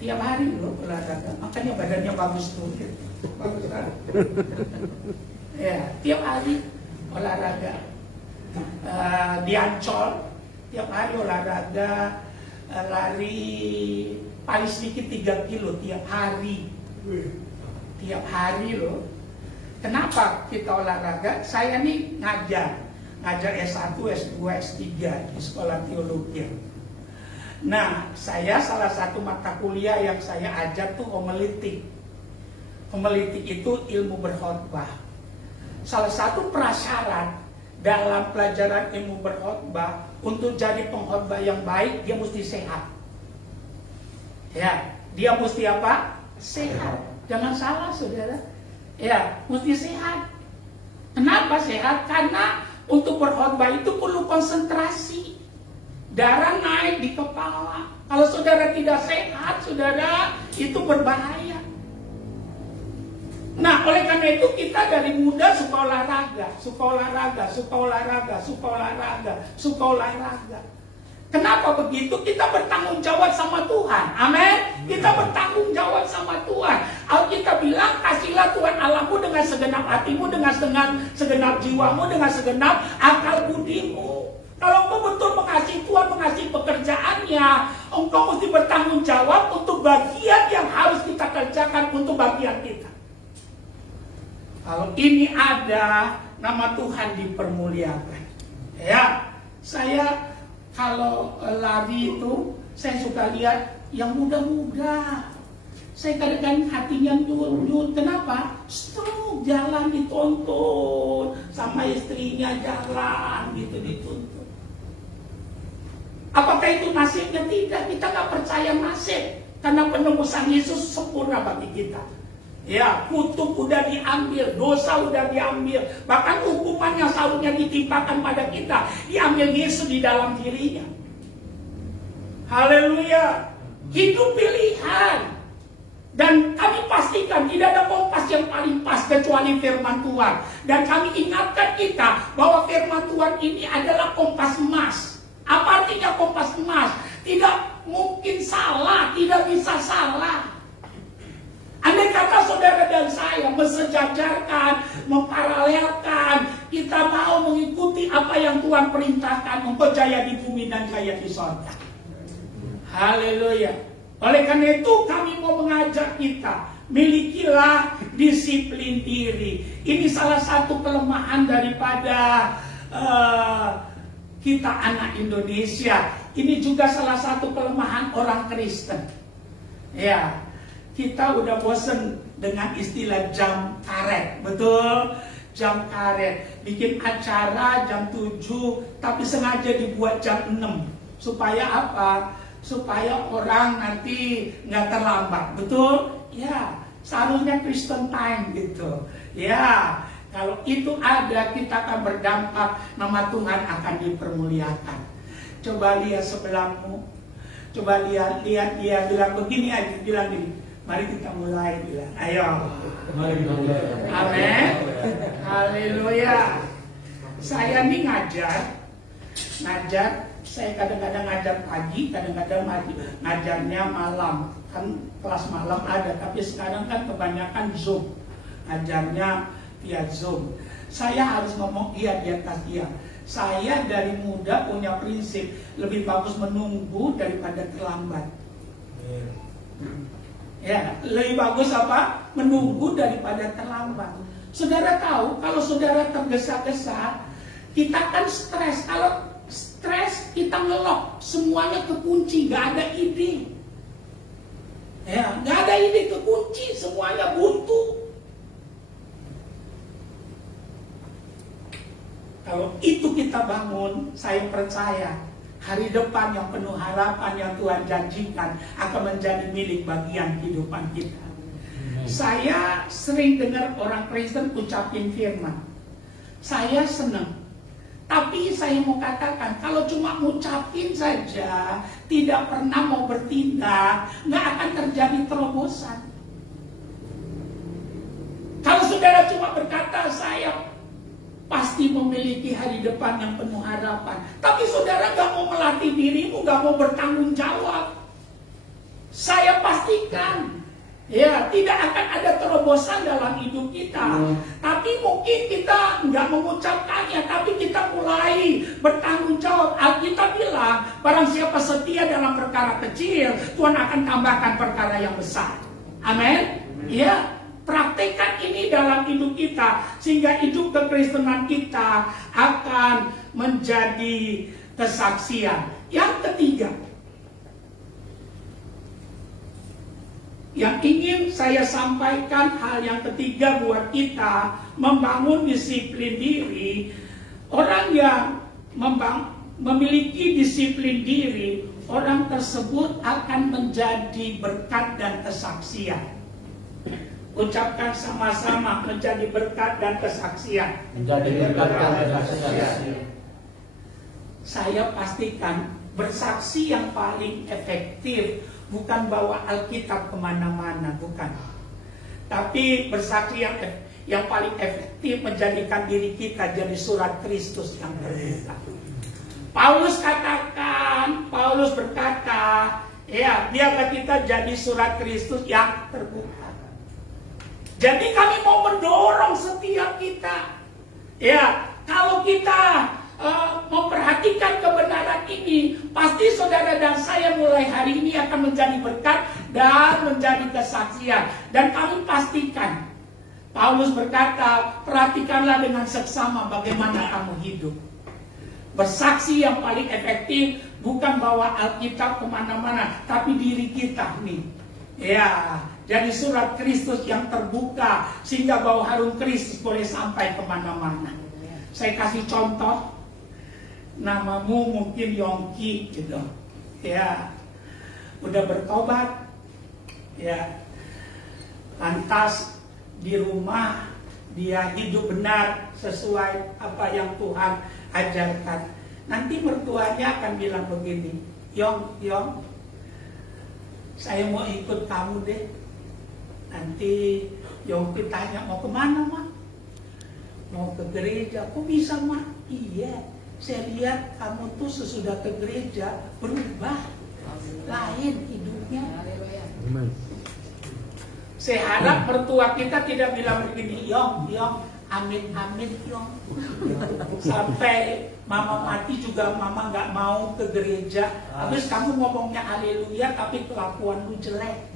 Tiap hari loh olahraga, makanya badannya bagus tuh. Bagus kan? Ya, tiap hari olahraga. Di Ancol, tiap hari olahraga, lari paling sedikit 3 kilo tiap hari. Tiap hari loh. Kenapa kita olahraga? Saya nih ngajar S1, S2, S3 di sekolah teologi. Nah, saya salah satu mata kuliah yang saya ajar tuh homiletik. Homiletik itu ilmu berkhotbah. Salah satu prasyarat dalam pelajaran ilmu berkhotbah untuk jadi pengkhotbah yang baik, dia mesti sehat. Ya, dia mesti apa? Sehat. Jangan salah, saudara. Ya, mesti sehat. Kenapa sehat? Karena untuk berkhotbah itu perlu konsentrasi. Darah naik di kepala. Kalau saudara tidak sehat, saudara, itu berbahaya. Nah, oleh karena itu kita dari muda suka olahraga, suka olahraga, suka olahraga, suka olahraga, suka olahraga. Kenapa begitu? Kita bertanggung jawab sama Tuhan. Amin. Kita bertanggung jawab sama Tuhan. Alkitab bilang, kasihlah Tuhan Allahmu dengan segenap hatimu, dengan segenap jiwamu, dengan segenap akal budimu. Kalau engkau betul mengasihi Tuhan, mengasihi pekerjaannya, engkau mesti bertanggung jawab untuk bagian yang harus kita kerjakan untuk bagian kita. Kalau ini ada, nama Tuhan dipermuliakan. Ya, saya kalau lari itu, saya suka lihat yang muda-muda. Saya kadang-kadang hatinya nyul. Kenapa? Stroke, jalan dituntun, sama istrinya jalan gitu dituntun. Apakah itu nasibnya? Tidak, kita nggak percaya nasib. Karena penebusan Yesus sempurna bagi kita. Ya, kutuk udah diambil, dosa udah diambil. Bahkan hukuman yang seharusnya ditimpakan pada kita, diambil Yesus di dalam dirinya. Haleluya. Hidup pilihan. Dan kami pastikan tidak ada kompas yang paling pas kecuali firman Tuhan. Dan kami ingatkan kita bahwa firman Tuhan ini adalah kompas emas. Apa artinya kompas emas? Tidak mungkin salah, tidak bisa salah. Andai kata saudara dan saya mensejajarkan, memparalelkan, kita mau mengikuti apa yang Tuhan perintahkan, engkau jaya di bumi dan jaya di sorga. Haleluya. Oleh karena itu kami mau mengajak kita, milikilah disiplin diri. Ini salah satu kelemahan daripada kita anak Indonesia. Ini juga salah satu kelemahan orang Kristen. Ya, kita udah bosen dengan istilah jam karet, betul? Jam karet, bikin acara jam 7, tapi sengaja dibuat jam 6. Supaya apa? Supaya orang nanti nggak terlambat, betul? Ya, seharusnya Kristen time gitu. Ya, kalau itu ada, kita akan berdampak, nama Tuhan akan dipermuliakan. Coba lihat sebelahmu, coba lihat dia bilang begini aja, bilang gini. Mari kita mulai, bilang. Ayo. Mari kita mulai. Amin. Haleluya. Saya nih ngajar. Saya kadang-kadang ngajar pagi, kadang-kadang ngajarnya malam. Kan kelas malam ada, tapi sekarang kan kebanyakan Zoom. Ngajarnya via Zoom. Saya harus ngomong iya di atas iya. Saya dari muda punya prinsip, lebih bagus menunggu daripada terlambat. Ya, lebih bagus apa? Menunggu daripada terlambat. Saudara tahu, kalau saudara tergesa-gesa, kita kan stres. Kalau stres, kita ngelok, semuanya kekunci, gak ada ide. Ya, gak ada ide, kekunci, semuanya buntu. Kalau itu kita bangun, saya percaya hari depan yang penuh harapan yang Tuhan janjikan akan menjadi milik bagian kehidupan kita. Saya sering dengar orang Kristen ucapin firman. Saya senang. Tapi saya mau katakan, kalau cuma ngucapin saja, tidak pernah mau bertindak, nggak akan terjadi terobosan. Kalau saudara cuma berkata, saya pasti memiliki hari depan yang penuh harapan, tapi saudara nggak mau melatih dirimu, nggak mau bertanggung jawab, saya pastikan ya tidak akan ada terobosan dalam hidup kita. Tapi mungkin kita nggak mengucapkannya, tapi kita mulai bertanggung jawab. Alkitab bilang, barang siapa setia dalam perkara kecil, Tuhan akan tambahkan perkara yang besar. Amin. Ya, praktekkan ini dalam hidup kita, sehingga hidup kekristenan kita akan menjadi kesaksian. Yang ketiga, yang ingin saya sampaikan, hal yang ketiga buat kita membangun disiplin diri. Orang yang memiliki disiplin diri, orang tersebut akan menjadi berkat dan kesaksian. Ucapkan sama-sama, menjadi berkat dan kesaksian. Menjadi berkat dan kesaksian. Saya pastikan bersaksi yang paling efektif bukan bawa Alkitab kemana-mana, bukan. Tapi bersaksi yang paling efektif menjadikan diri kita jadi surat Kristus yang terbuka. Paulus berkata, ya, biarlah kita jadi surat Kristus yang terbuka. Jadi kami mau mendorong setiap kita, ya, kalau kita memperhatikan kebenaran ini, pasti saudara dan saya mulai hari ini akan menjadi berkat dan menjadi kesaksian. Dan kami pastikan, Paulus berkata, perhatikanlah dengan seksama bagaimana kamu hidup. Bersaksi yang paling efektif bukan bawa Alkitab kemana-mana, tapi diri kita nih. Ya, jadi surat Kristus yang terbuka, sehingga bau harum Kristus boleh sampai kemana-mana. Saya kasih contoh. Namamu mungkin Yongki gitu, ya, udah bertobat, ya, lantas di rumah dia hidup benar sesuai apa yang Tuhan ajarkan. Nanti mertuanya akan bilang begini, Yong, saya mau ikut kamu deh. Nanti Yongki tanya, mau kemana, Ma? Mau ke gereja. Kok bisa, Ma? Iya, saya lihat kamu tuh sesudah ke gereja berubah, lain hidupnya. Saya harap mertua kita tidak bilang begini, Yong, amin, Yong. Sampai mama mati juga mama nggak mau ke gereja. Habis kamu ngomongnya haleluya, tapi kelakuan lu jelek.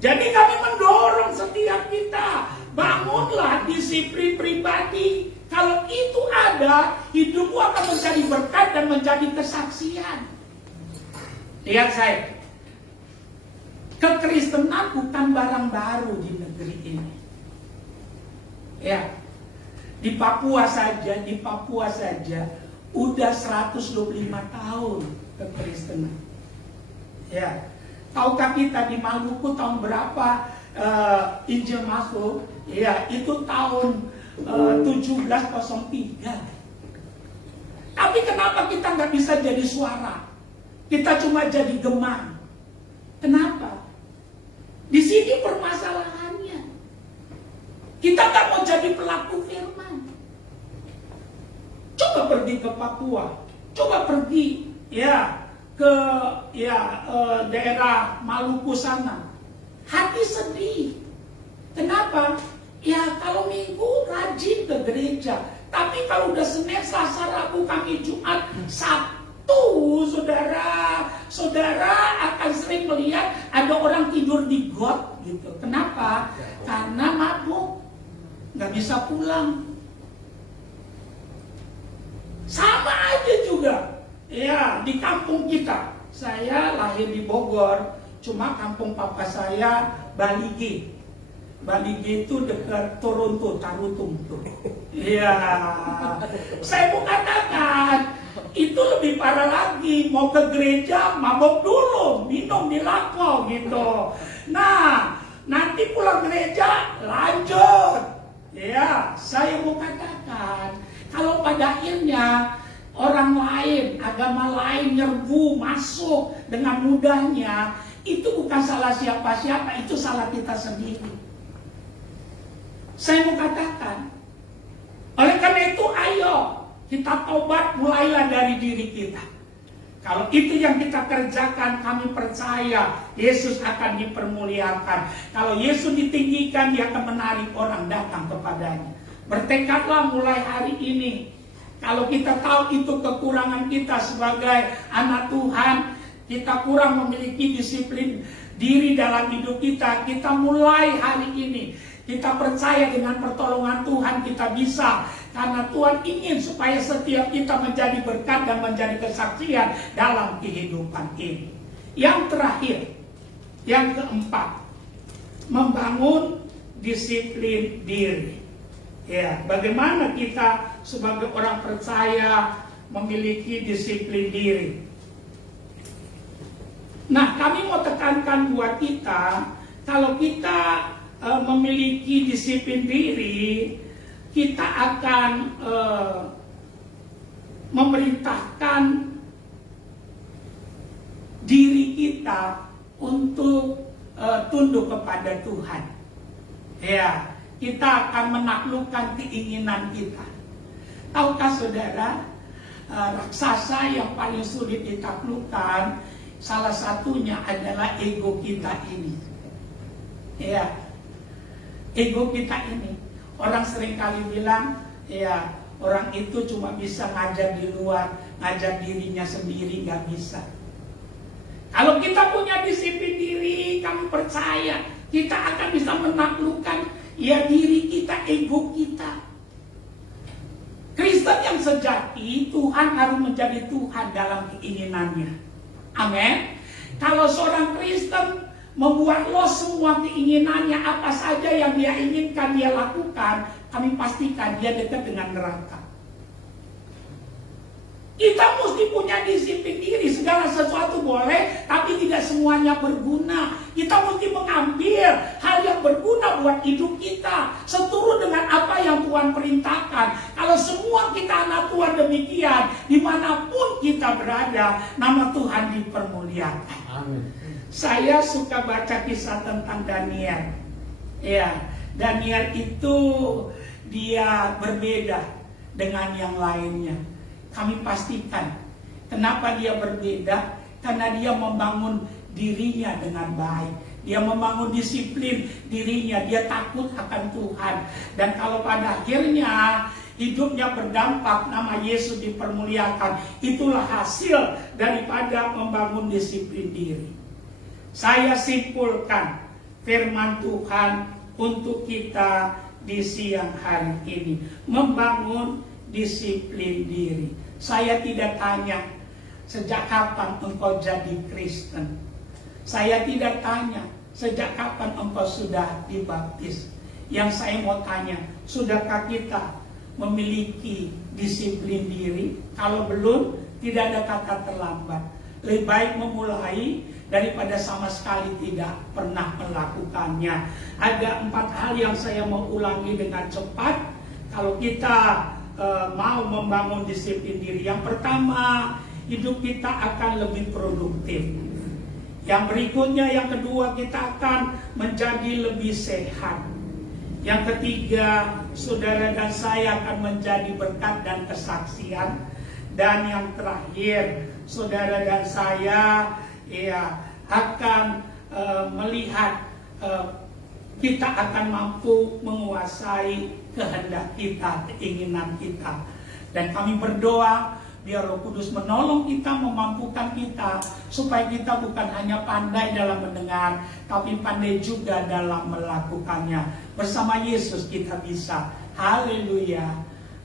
Jadi kami mendorong setiap kita, bangunlah disiplin pribadi. Kalau itu ada, hidupmu akan menjadi berkat dan menjadi kesaksian. Lihat saya, kekristenan bukan barang baru di negeri ini. Ya, di Papua saja udah 125 tahun kekristenan. Ya, tahukah kita di Maluku tahun berapa Injil masuk? Ya, itu tahun 1703. Tapi kenapa kita nggak bisa jadi suara? Kita cuma jadi gemar. Kenapa? Di sini permasalahannya. Kita nggak mau jadi pelaku firman. Coba pergi ke Papua, coba pergi ke daerah Maluku sana. Hati sedih. Kenapa? Ya kalau Minggu rajin ke gereja, tapi kalau udah Senin, Selasa, Rabu, Kamis, Jumat, Sabtu, saudara akan sering melihat ada orang tidur di got gitu. Kenapa? Karena mabuk, nggak bisa pulang. Sama aja juga, ya di kampung kita. Saya lahir di Bogor, cuma kampung papa saya Baligi. Baligi itu dekat Toronto, Tarutung tuh. Iya, saya mau katakan itu lebih parah lagi. Mau ke gereja, mabok dulu, minum di lapo gitu. Nah, nanti pulang gereja lanjut. Ya, saya mau katakan kalau pada akhirnya orang lain, agama lain nyerbu masuk dengan mudahnya, itu bukan salah siapa-siapa, itu salah kita sendiri. Saya mau katakan, oleh karena itu ayo kita tobat, mulailah dari diri kita. Kalau itu yang kita kerjakan, kami percaya Yesus akan dipermuliakan. Kalau Yesus ditinggikan, dia akan menarik orang datang kepadanya. Bertekadlah mulai hari ini. Kalau kita tahu itu kekurangan kita sebagai anak Tuhan, kita kurang memiliki disiplin diri dalam hidup kita. Kita mulai hari ini. Kita percaya dengan pertolongan Tuhan kita bisa. Karena Tuhan ingin supaya setiap kita menjadi berkat dan menjadi kesaksian dalam kehidupan ini. Yang terakhir, yang keempat, membangun disiplin diri. Ya, bagaimana kita sebagai orang percaya memiliki disiplin diri? Nah, kami mau tekankan buat kita, kalau kita memiliki disiplin diri, kita akan memerintahkan diri kita untuk tunduk kepada Tuhan. Ya, kita akan menaklukkan keinginan kita. Tahukah saudara, raksasa yang paling sulit ditaklukkan, salah satunya adalah ego kita ini. Ya, ego kita ini. Orang seringkali bilang, ya orang itu cuma bisa ngajar di luar, ngajar dirinya sendiri nggak bisa. Kalau kita punya disiplin diri, kami percaya kita akan bisa menaklukkan ya diri kita, ego kita. Kristen yang sejati, Tuhan harus menjadi Tuhan dalam keinginannya. Amin. Kalau seorang Kristen membuat lo semua keinginannya, apa saja yang dia inginkan dia lakukan, kami pastikan dia dekat dengan neraka. Kita mesti punya disiplin diri. Segala sesuatu boleh, tapi tidak semuanya berguna. Kita mesti mengambil hal yang berguna buat hidup kita, seturut dengan apa yang Tuhan perintahkan. Kalau semua kita anak Tuhan demikian, dimanapun kita berada, nama Tuhan dipermuliakan. Amin. Saya suka baca kisah tentang Daniel. Ya, Daniel itu dia berbeda dengan yang lainnya. Kami pastikan kenapa dia berbeda, karena dia membangun dirinya dengan baik. Dia membangun disiplin dirinya, dia takut akan Tuhan. Dan kalau pada akhirnya hidupnya berdampak, nama Yesus dipermuliakan, itulah hasil daripada membangun disiplin diri. Saya simpulkan firman Tuhan untuk kita di siang hari ini, membangun disiplin diri. Saya tidak tanya sejak kapan engkau jadi Kristen. Saya tidak tanya sejak kapan engkau sudah dibaptis. Yang saya mau tanya, sudahkah kita memiliki disiplin diri? Kalau belum, tidak ada kata terlambat. Lebih baik memulai daripada sama sekali tidak pernah melakukannya. Ada 4 hal yang saya mau ulangi dengan cepat. Kalau kita mau membangun disiplin diri, yang pertama, hidup kita akan lebih produktif. Yang berikutnya, yang kedua, kita akan menjadi lebih sehat. Yang ketiga, saudara dan saya akan menjadi berkat dan kesaksian. Dan yang terakhir, saudara dan saya akan melihat kita akan mampu menguasai kehendak kita, keinginan kita. Dan kami berdoa biar Roh Kudus menolong kita, memampukan kita, supaya kita bukan hanya pandai dalam mendengar, tapi pandai juga dalam melakukannya. Bersama Yesus kita bisa. Haleluya.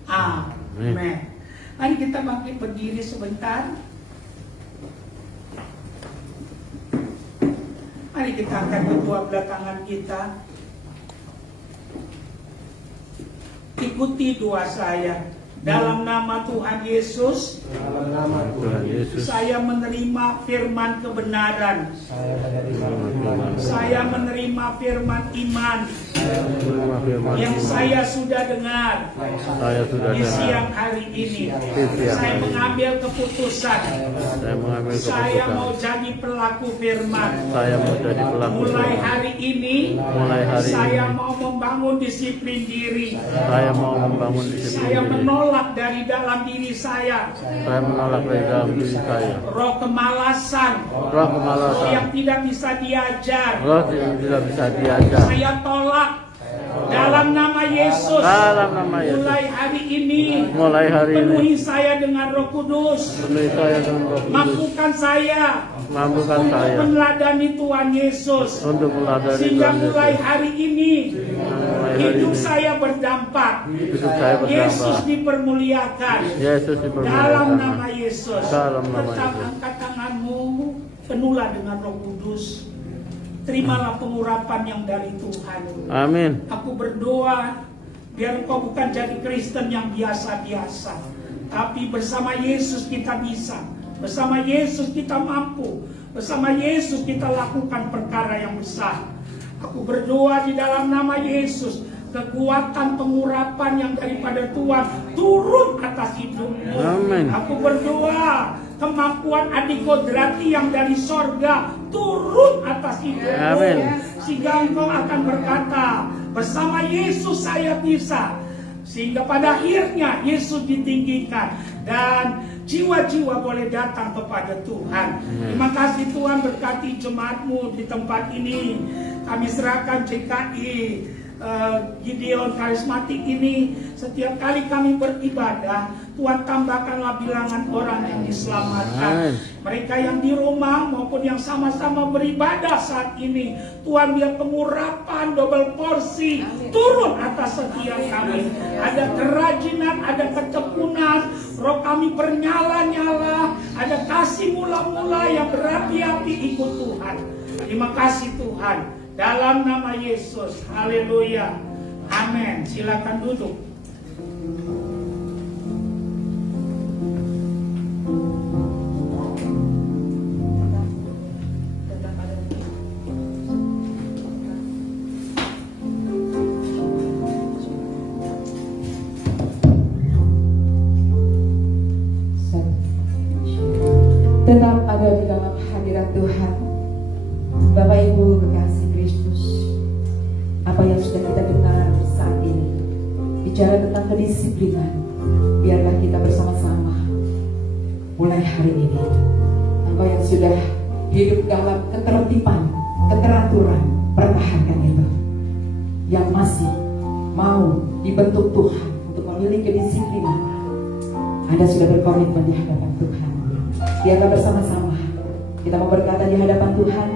Amin. Mari kita bangkit berdiri sebentar. Mari kita angkat kedua belah tangan kita. Ikuti doa saya. Dalam nama Tuhan Yesus, Dalam nama Tuhan Yesus, saya menerima firman kebenaran. saya menerima Saya menerima firman iman menerima firman yang iman. saya sudah dengar Saya sudah di dengar. siang hari ini. siang Saya hari. mengambil keputusan. Saya mengambil Saya keputusan. mau jadi pelaku firman. Saya mau jadi pelaku Mulai firman. hari ini, Mulai hari saya ini, mau membangun disiplin diri. saya mau membangun disiplin Saya diri. menolak dari dalam diri saya Saya menolak dari dalam diri saya roh kemalasan, roh kemalasan, yang tidak bisa diajar. roh yang tidak bisa diajar. Saya tolak dalam nama Yesus. Dalam nama Yesus, Mulai hari ini, mulai hari ini, penuhi saya dengan Roh Kudus. penuhi saya dengan Roh Kudus. Mampukan saya Mampukan untuk saya meneladani Tuhan Yesus. untuk meladani Sehingga Tuhan mulai Yesus. hari ini, Mulai hari hidup ini, saya berdampak. hidup saya Yesus berdampak. dipermuliakan. Yesus Dalam dipermuliakan. nama Yesus. Dalam nama Tetap Yesus. angkat tanganmu, penuhlah dengan Roh Kudus. Terimalah pengurapan yang dari Tuhan. Amin. Aku berdoa biar engkau bukan jadi Kristen yang biasa-biasa, tapi bersama Yesus kita bisa. Bersama Yesus kita mampu. Bersama Yesus kita lakukan perkara yang besar. Aku berdoa di dalam nama Yesus, kekuatan pengurapan yang daripada Tuhan turun atas hidupmu. Amin. Aku berdoa kemampuan adikodrati yang dari sorga turun atas hidupmu. Amin. Sehingga engkau akan berkata, bersama Yesus saya bisa. Sehingga pada akhirnya Yesus ditinggikan dan jiwa-jiwa boleh datang kepada Tuhan. Terima kasih Tuhan, berkati jemaatmu di tempat ini. Kami serahkan CKI Gideon Karismatik ini. Setiap kali kami beribadah, Tuhan tambahkanlah bilangan orang yang diselamatkan. Amin. Mereka yang di rumah maupun yang sama-sama beribadah saat ini, Tuhan biar pengurapan double porsi turun atas setiap kami. Ada kerajinan, ada ketekunan, roh kami bernyala-nyala, ada kasih mula-mula yang berapi-api ikut Tuhan. Terima kasih Tuhan. Dalam nama Yesus, haleluya, amin. Silakan duduk. Tetap ada di dalam hadirat Tuhan. Bapak Ibu kekasih Kristus, apa yang sudah kita dengar saat ini bicara tentang kedisiplinan, biarlah kita bersama-sama mulai hari ini. Apa yang sudah hidup dalam ketertiban, keteraturan, pertahankan itu. Yang masih mau dibentuk Tuhan untuk memiliki kedisiplinan, Anda sudah berkomitmen di hadapan Tuhan. Biarlah bersama-sama kita mau berkata di hadapan Tuhan,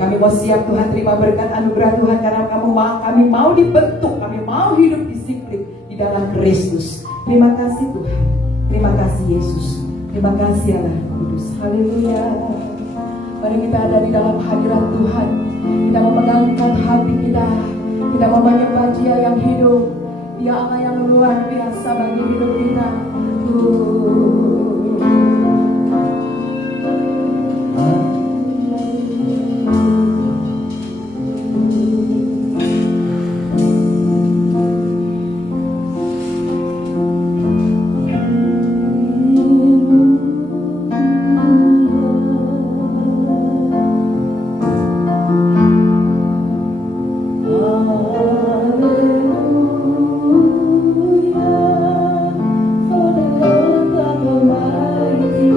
kami mau siap Tuhan terima berkat anugerah Tuhan, karena kami mau dibentuk, kami mau hidup disiplin di dalam Kristus. Terima kasih Tuhan, terima kasih Yesus, terima kasih Allah Kudus. Haleluya. Mari kita ada di dalam hadirat Tuhan. Kita mau mengangkat hati kita mau menyembah Dia yang hidup, Dia Allah yang luar biasa bagi hidup kita. Hallelujah, for the Lord God Almighty.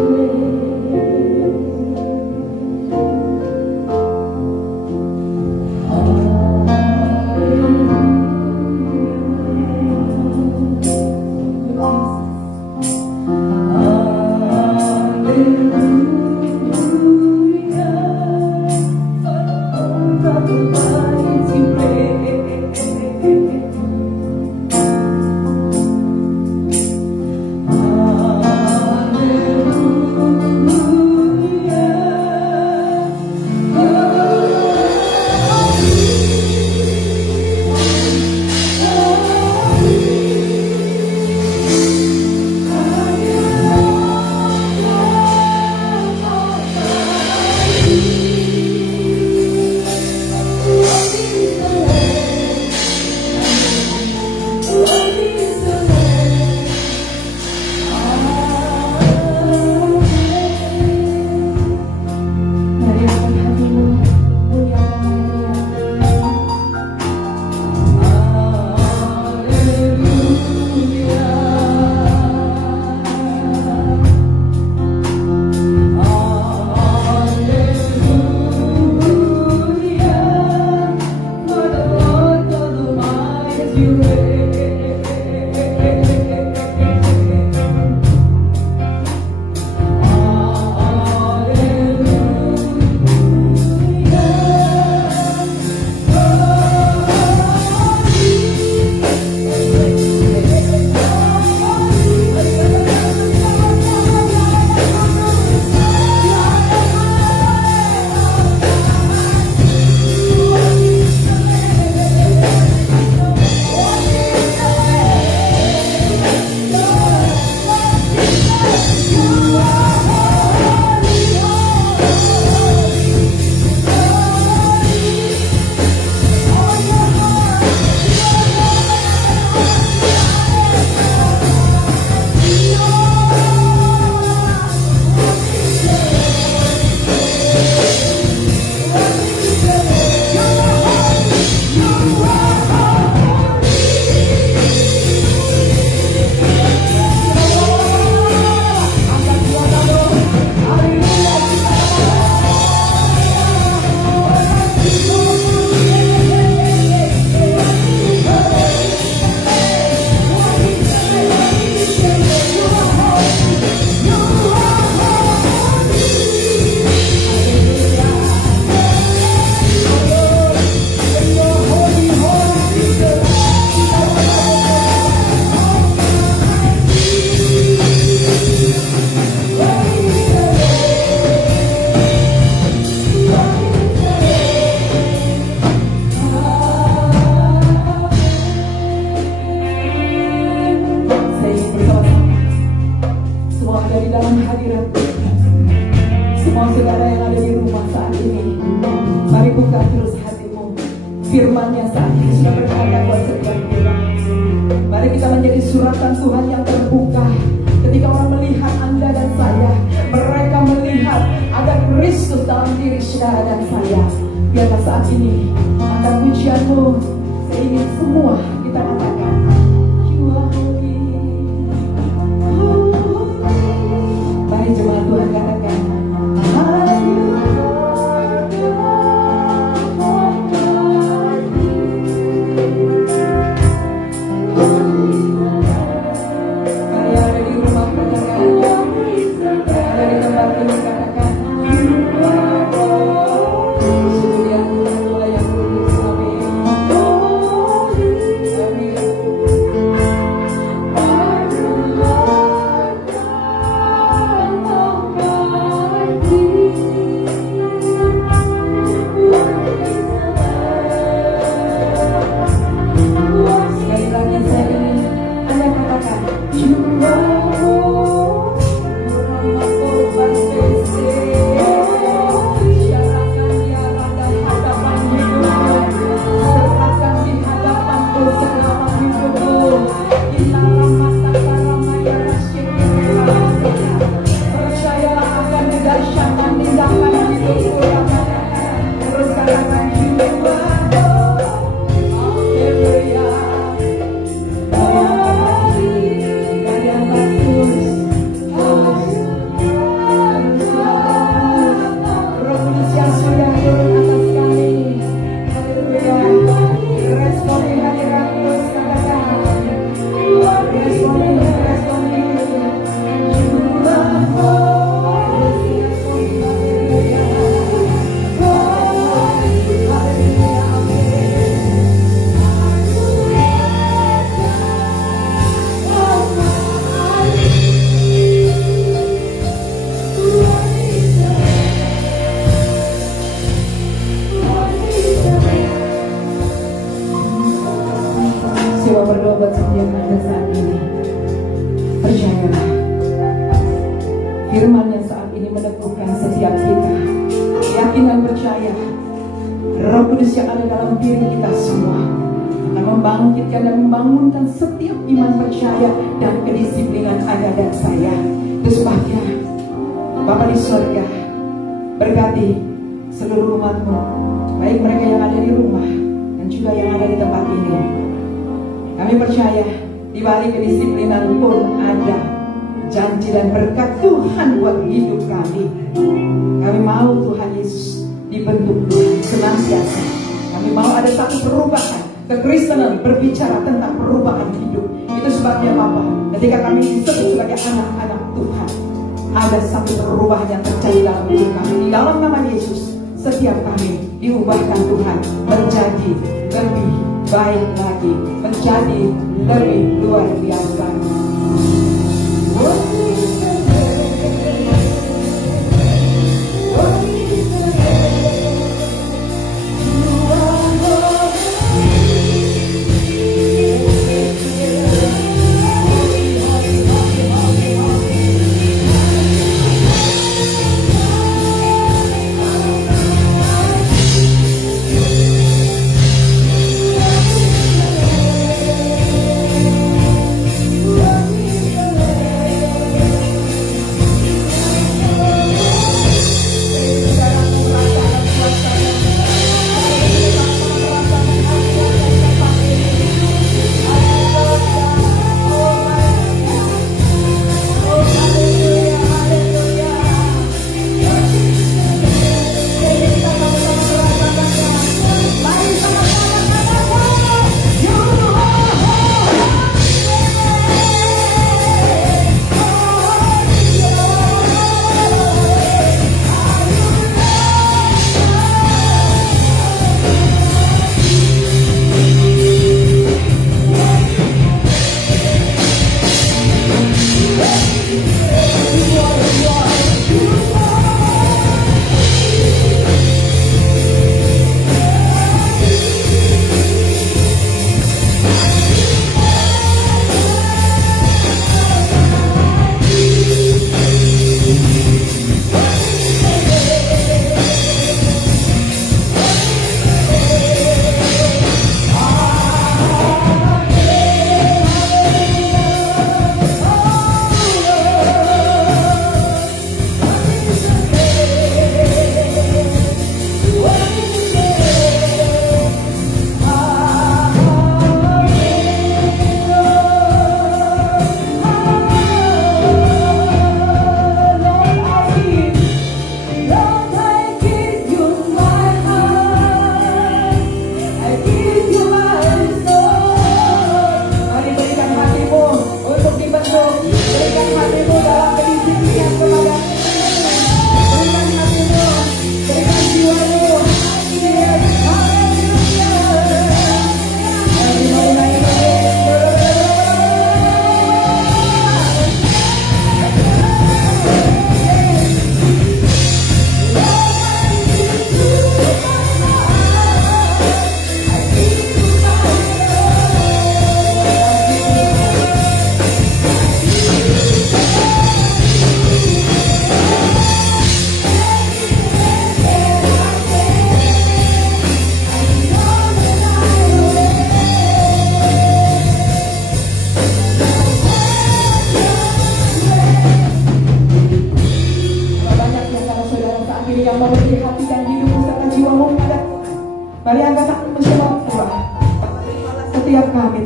dan saya. Biarlah saat ini antara pujianmu, saya ingin semua kita katakan, You are holy, holy. Mari jemaat Tuhan katakan, mari ada di rumah katakan, ada di tempat ini katakan, sungguh dia Tuhan yang kudus. Amin. Amin. Sekali lagi saya ingin Anda katakan, You are korban bese, syarakan dia pada hadapan hidupmu, serahkan di hadapanku selama hidupmu. Ilaram mata karamaya rasyikira. Percayalah akan dahsyatan tindakan hidupku. Terus katakan, You are Haleluya. Kalian bagus. Roh Kudus yang sudah turun atas kami. Haleluya. Responi hadirat terus katakan. Responi. Haleluya. Siapa berdoa buat setiap Anda saat ini? Percayalah, firman yang saat ini meneguhkan setiap kita. Yakin dan percaya, Roh Kudus yang ada dalam diri kita semua akan membangkitkan dan membangunkan setiap iman percaya dan kedisiplinan Anda dan saya. Itu sebabnya Bapa di surga berkati seluruh umatmu, baik mereka yang ada di rumah dan juga yang ada di tempat ini. Kami percaya di balik kedisiplinan pun ada janji dan berkat Tuhan buat hidup kami. Kami mau Tuhan Yesus dibentuk Tuhan senantiasa. Kami mau ada satu perubahan. Kekristenan berbicara tentang perubahan hidup. Itu sebabnya Bapak, ketika kami disebut sebagai anak-anak Tuhan, ada satu perubahan yang terjadi dalam hidup kami. Di dalam nama Yesus, setiap kami diubahkan Tuhan menjadi lebih baik lagi, menjadi lebih luar biasa.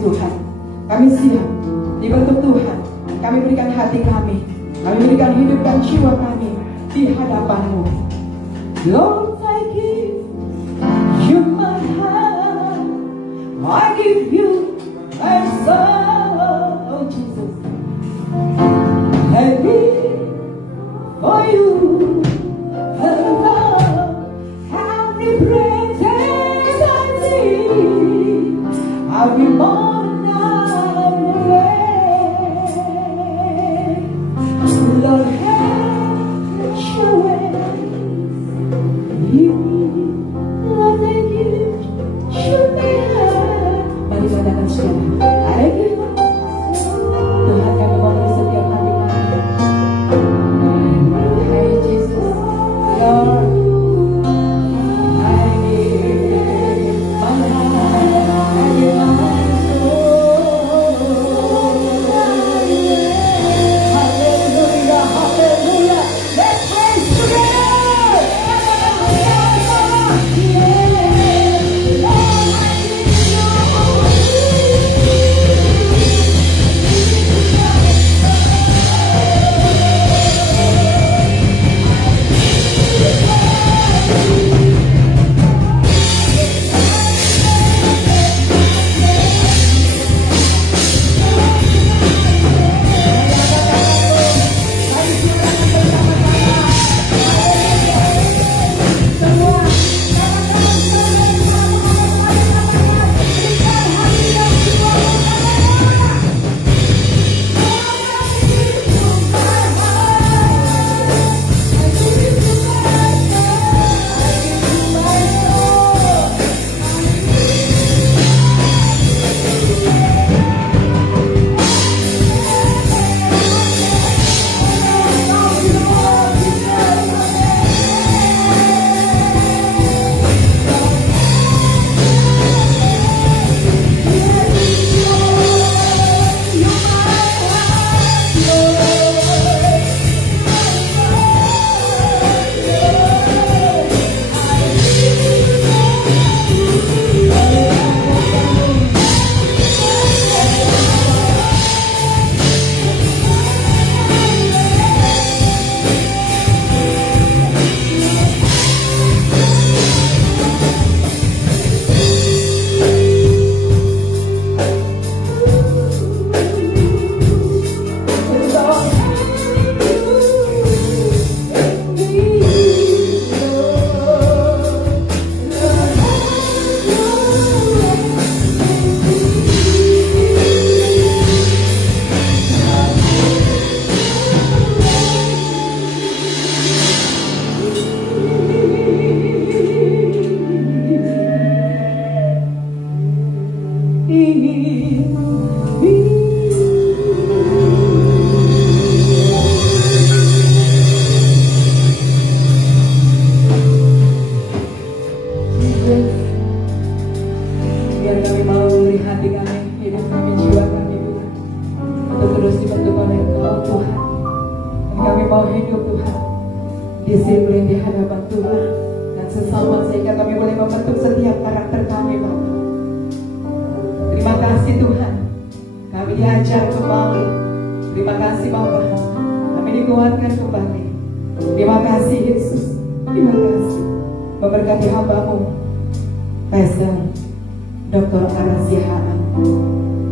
Tuhan. Kami siap dibentuk Tuhan. Kami berikan hati kami. Kami berikan hidup dan jiwa kami di hadapan-Mu. Lord, I give you my heart. I give you my soul, oh Jesus. I live for you. Alone, every breath that I take, I'll be born away. Lord, have your way. Lord, I give you my heart. Mari katakan saudara, I give you. Tuhan, kami mau beri setiap hati kami. Hai Jesus, Lord, I give my heart, I give my soul. Hallelujah, hallelujah. Let's praise together. Biar kami mau beri hati kami, hidup kami, jiwa kami Tuhan, untuk terus dibentuk oleh Engkau Tuhan. Dan kami mau hidup Tuhan, disiplin di hadapan Tuhan dan sesama, sehingga kami boleh membentuk setiap karakter kami Bapak. Terima kasih Tuhan, kami diajar kembali. Terima kasih Bapak, kami dikuatkan kembali. Terima kasih Yesus, terima kasih. Memberkati hamba-Mu Pastor Dr. Arasihaan,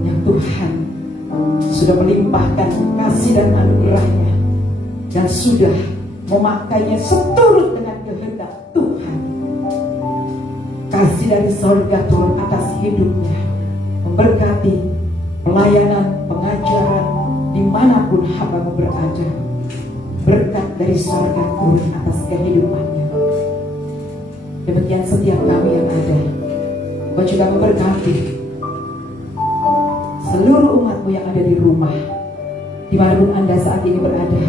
yang Tuhan sudah melimpahkan kasih dan anugerahnya dan sudah memakainya seturut dengan kehendak Tuhan. Kasih dari sorga turun atas hidupnya, memberkati pelayanan, pengajaran dimanapun hamba-Mu berada. Berkat dari sorga turun atas kehidupannya. Demikian setiap kami yang ada. Kau juga memberkati seluruh umat-Mu yang ada di rumah, dimanapun Anda saat ini berada.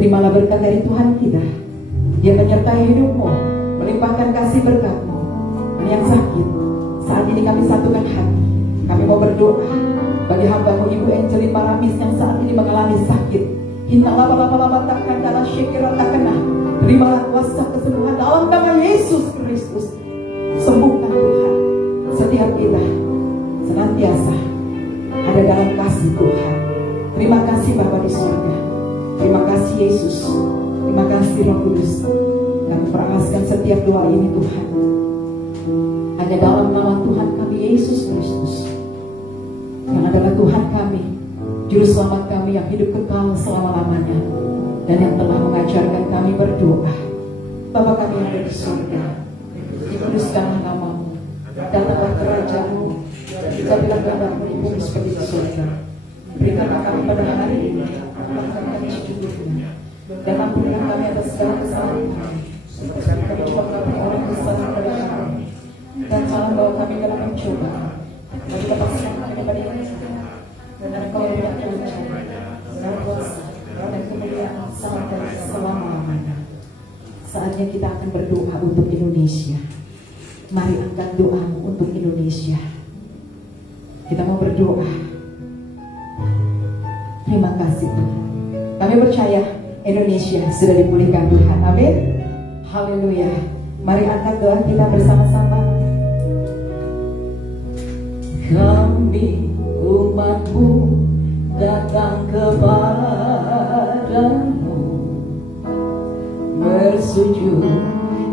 Terimalah berkat dari Tuhan kita. Dia menyertai hidup-Mu, melimpahkan kasih berkat-Mu. Dan yang sakit, saat ini kami satukan hati. Kami mau berdoa bagi hamba-Mu Ibu Angelin Paramis yang saat ini mengalami sakit. Inna laba takkan dalam syikirat takkenah. Terimalah kuasa kesembuhan dalam nama Yesus Kristus. Sembuhkan Tuhan setiap kita. senantiasa ada dalam kasih Tuhan. Terima kasih Bapa di surga. Terima kasih Yesus. Terima kasih Roh Kudus. Kami perahaskan setiap doa ini Tuhan. Hanya dalam nama Tuhan kami Yesus Kristus, yang adalah Tuhan kami, Juru Selamat kami yang hidup kekal selama-lamanya, dan yang telah mengajarkan kami berdoa. Bapa kami yang ada di surga, dikuduskanlah namamu, datanglah kerajaan-Mu, jadilah kehendakmu di bumi seperti di surga. Berikanlah kami pada hari ini makan kami secukupnya, dan ampunilah kami atas segala kesalahan kami, seperti kami juga mengampuni orang kesalahan pada kami, dan jangan bawa kami dalam pencobaan, tapi lepaskan kami daripada yang jahat. Dan Engkau yang kerajaan dan kuasa dan kemuliaan sampai selama-lamanya. Saatnya kita akan berdoa untuk Indonesia. Mari angkat doamu untuk Indonesia. Kita mau berdoa. Terima kasih Tuhan. Kami percaya Indonesia sudah dipulihkan Tuhan. Amin. Haleluya. Mari angkat doa kita bersama-sama. Kami umatmu datang kepadamu, bersujud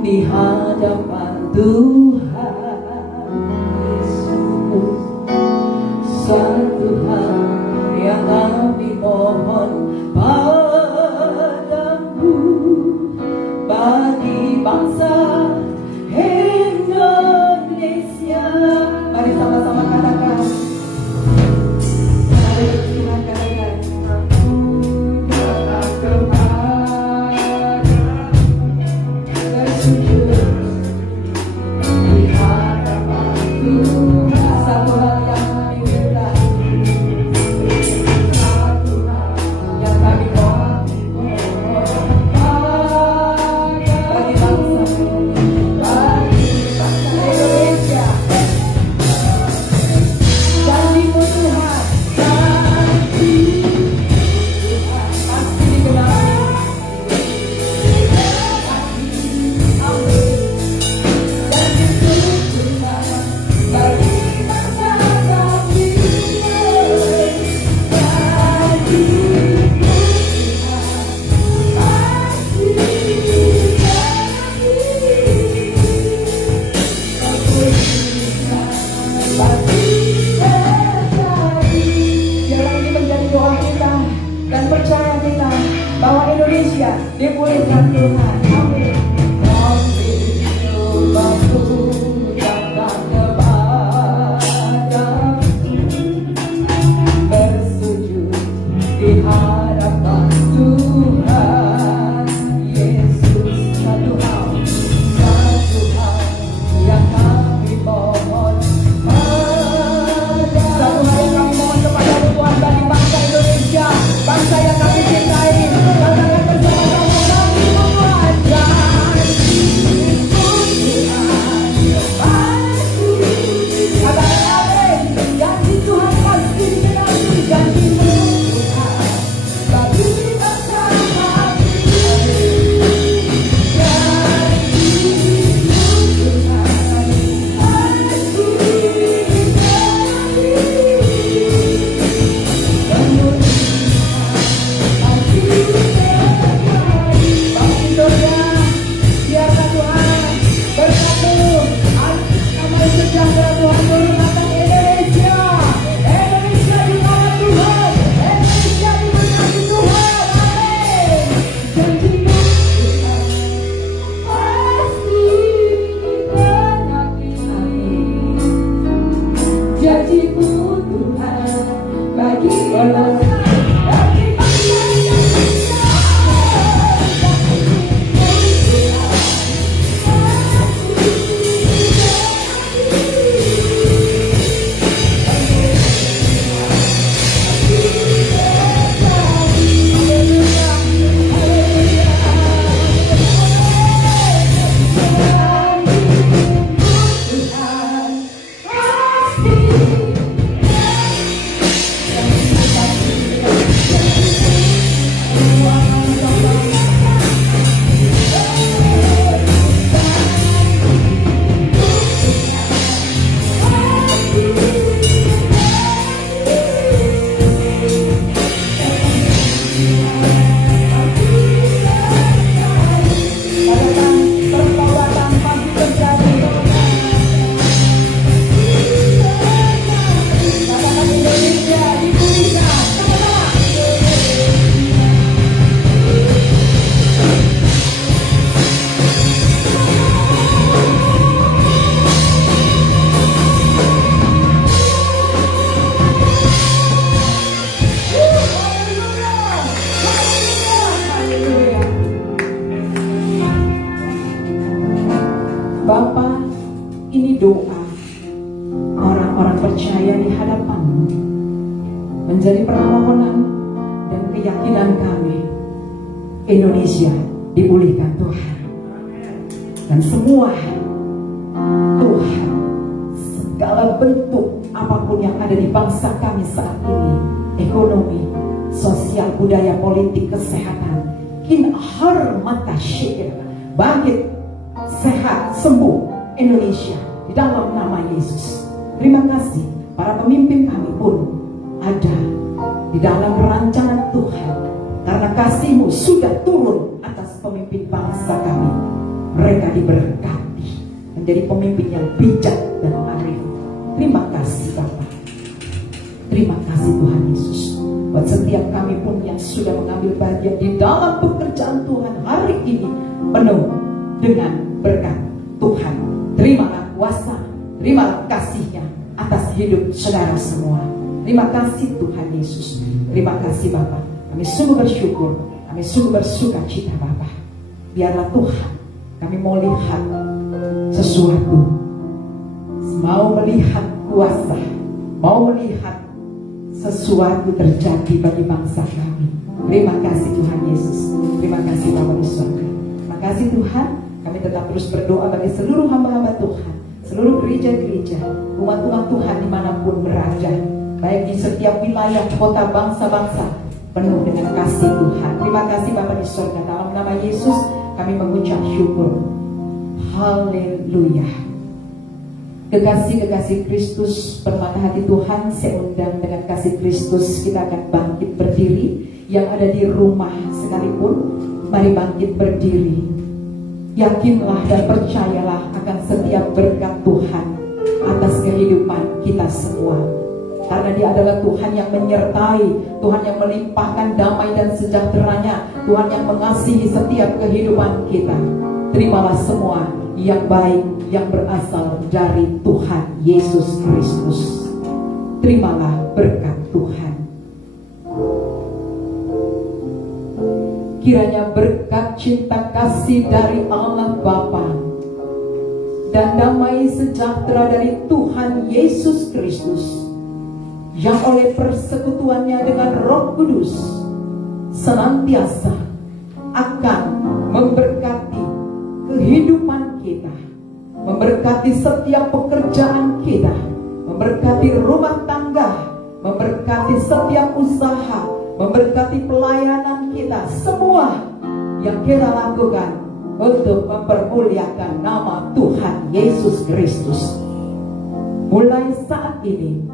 di hadapan Tuhan Yesus. Satu hal yang kami mohon padamu, bagi bangsa Indonesia. Mari sama-sama katakan. Dipulihkan Tuhan. Amin. Kami umatmu datang kepadamu, bersujud di hadapan Tuhan Yesus. Satu hal yang kami mohon padamu. Satu hal yang kami mohon kepada Tuhan bagi bangsa Indonesia, bangsa yang kami cintai. Katakan bersama-sama, kami memuliakan menjadi permohonan dan keyakinan kami. Indonesia dipulihkan Tuhan. Dan semua Tuhan, segala bentuk apapun yang ada di bangsa kami saat ini, ekonomi, sosial, budaya, politik, kesehatan, kin mata syikir, bangkit, sehat, sembuh Indonesia di dalam nama Yesus. Terima kasih, para pemimpin kami pun ada di dalam rancangan Tuhan, karena kasih-Mu sudah turun atas pemimpin bangsa kami. Mereka diberkati menjadi pemimpin yang bijak dan arif. Terima kasih Bapak. Terima kasih Tuhan Yesus. Buat setiap kami pun yang sudah mengambil bagian di dalam pekerjaan Tuhan hari ini, penuh dengan berkat Tuhan. Terimalah kuasa, terimalah kasih-Nya atas hidup saudara semua. Terima kasih Tuhan Yesus. Terima kasih Bapak. Kami sungguh bersyukur, kami sungguh bersuka cita Bapak. Biarlah Tuhan, kami mau lihat sesuatu, mau melihat kuasa, mau melihat sesuatu terjadi bagi bangsa kami. Terima kasih Tuhan Yesus. Terima kasih Bapa di surga. Terima kasih Tuhan. Kami tetap terus berdoa bagi seluruh hamba-hamba Tuhan, seluruh gereja-gereja, umat-umat Tuhan dimanapun berada, baik di setiap wilayah, kota, bangsa-bangsa, penuh dengan kasih Tuhan. Terima kasih Bapa di surga. Dalam nama Yesus kami mengucap syukur. Haleluya. Kekasih-kekasih Kristus, permata hati Tuhan, saya undang dengan kasih Kristus, kita akan bangkit berdiri. Yang ada di rumah sekalipun, mari bangkit berdiri. Yakinlah dan percayalah akan setiap berkat Tuhan atas kehidupan kita semua. Karena Dia adalah Tuhan yang menyertai, Tuhan yang melimpahkan damai dan sejahteranya, Tuhan yang mengasihi setiap kehidupan kita. Terimalah semua yang baik yang berasal dari Tuhan Yesus Kristus. Terimalah berkat Tuhan. Kiranya berkat cinta kasih dari Allah Bapa dan damai sejahtera dari Tuhan Yesus Kristus yang oleh persekutuannya dengan Roh Kudus senantiasa akan memberkati kehidupan kita, memberkati setiap pekerjaan kita, memberkati rumah tangga, memberkati setiap usaha, memberkati pelayanan kita, semua yang kita lakukan untuk mempermuliakan nama Tuhan Yesus Kristus. Mulai saat ini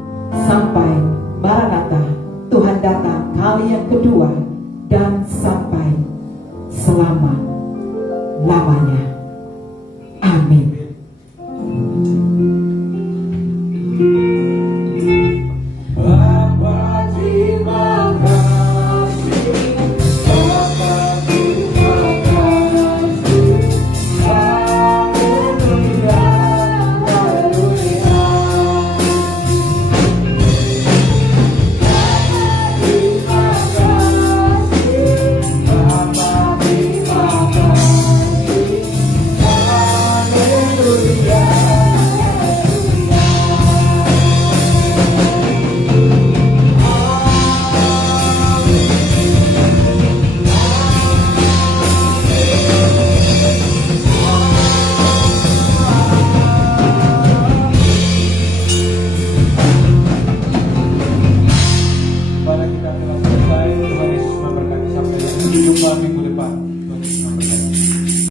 sampai Maranatha, Tuhan datang kali yang kedua, dan sampai selama-lamanya. Amin. Bapa terima kasih, Bapa terima kasih, haleluya, haleluya. Terima kasih, Bapa terima kasih, haleluya. Pada kita telah selesai, Tuhan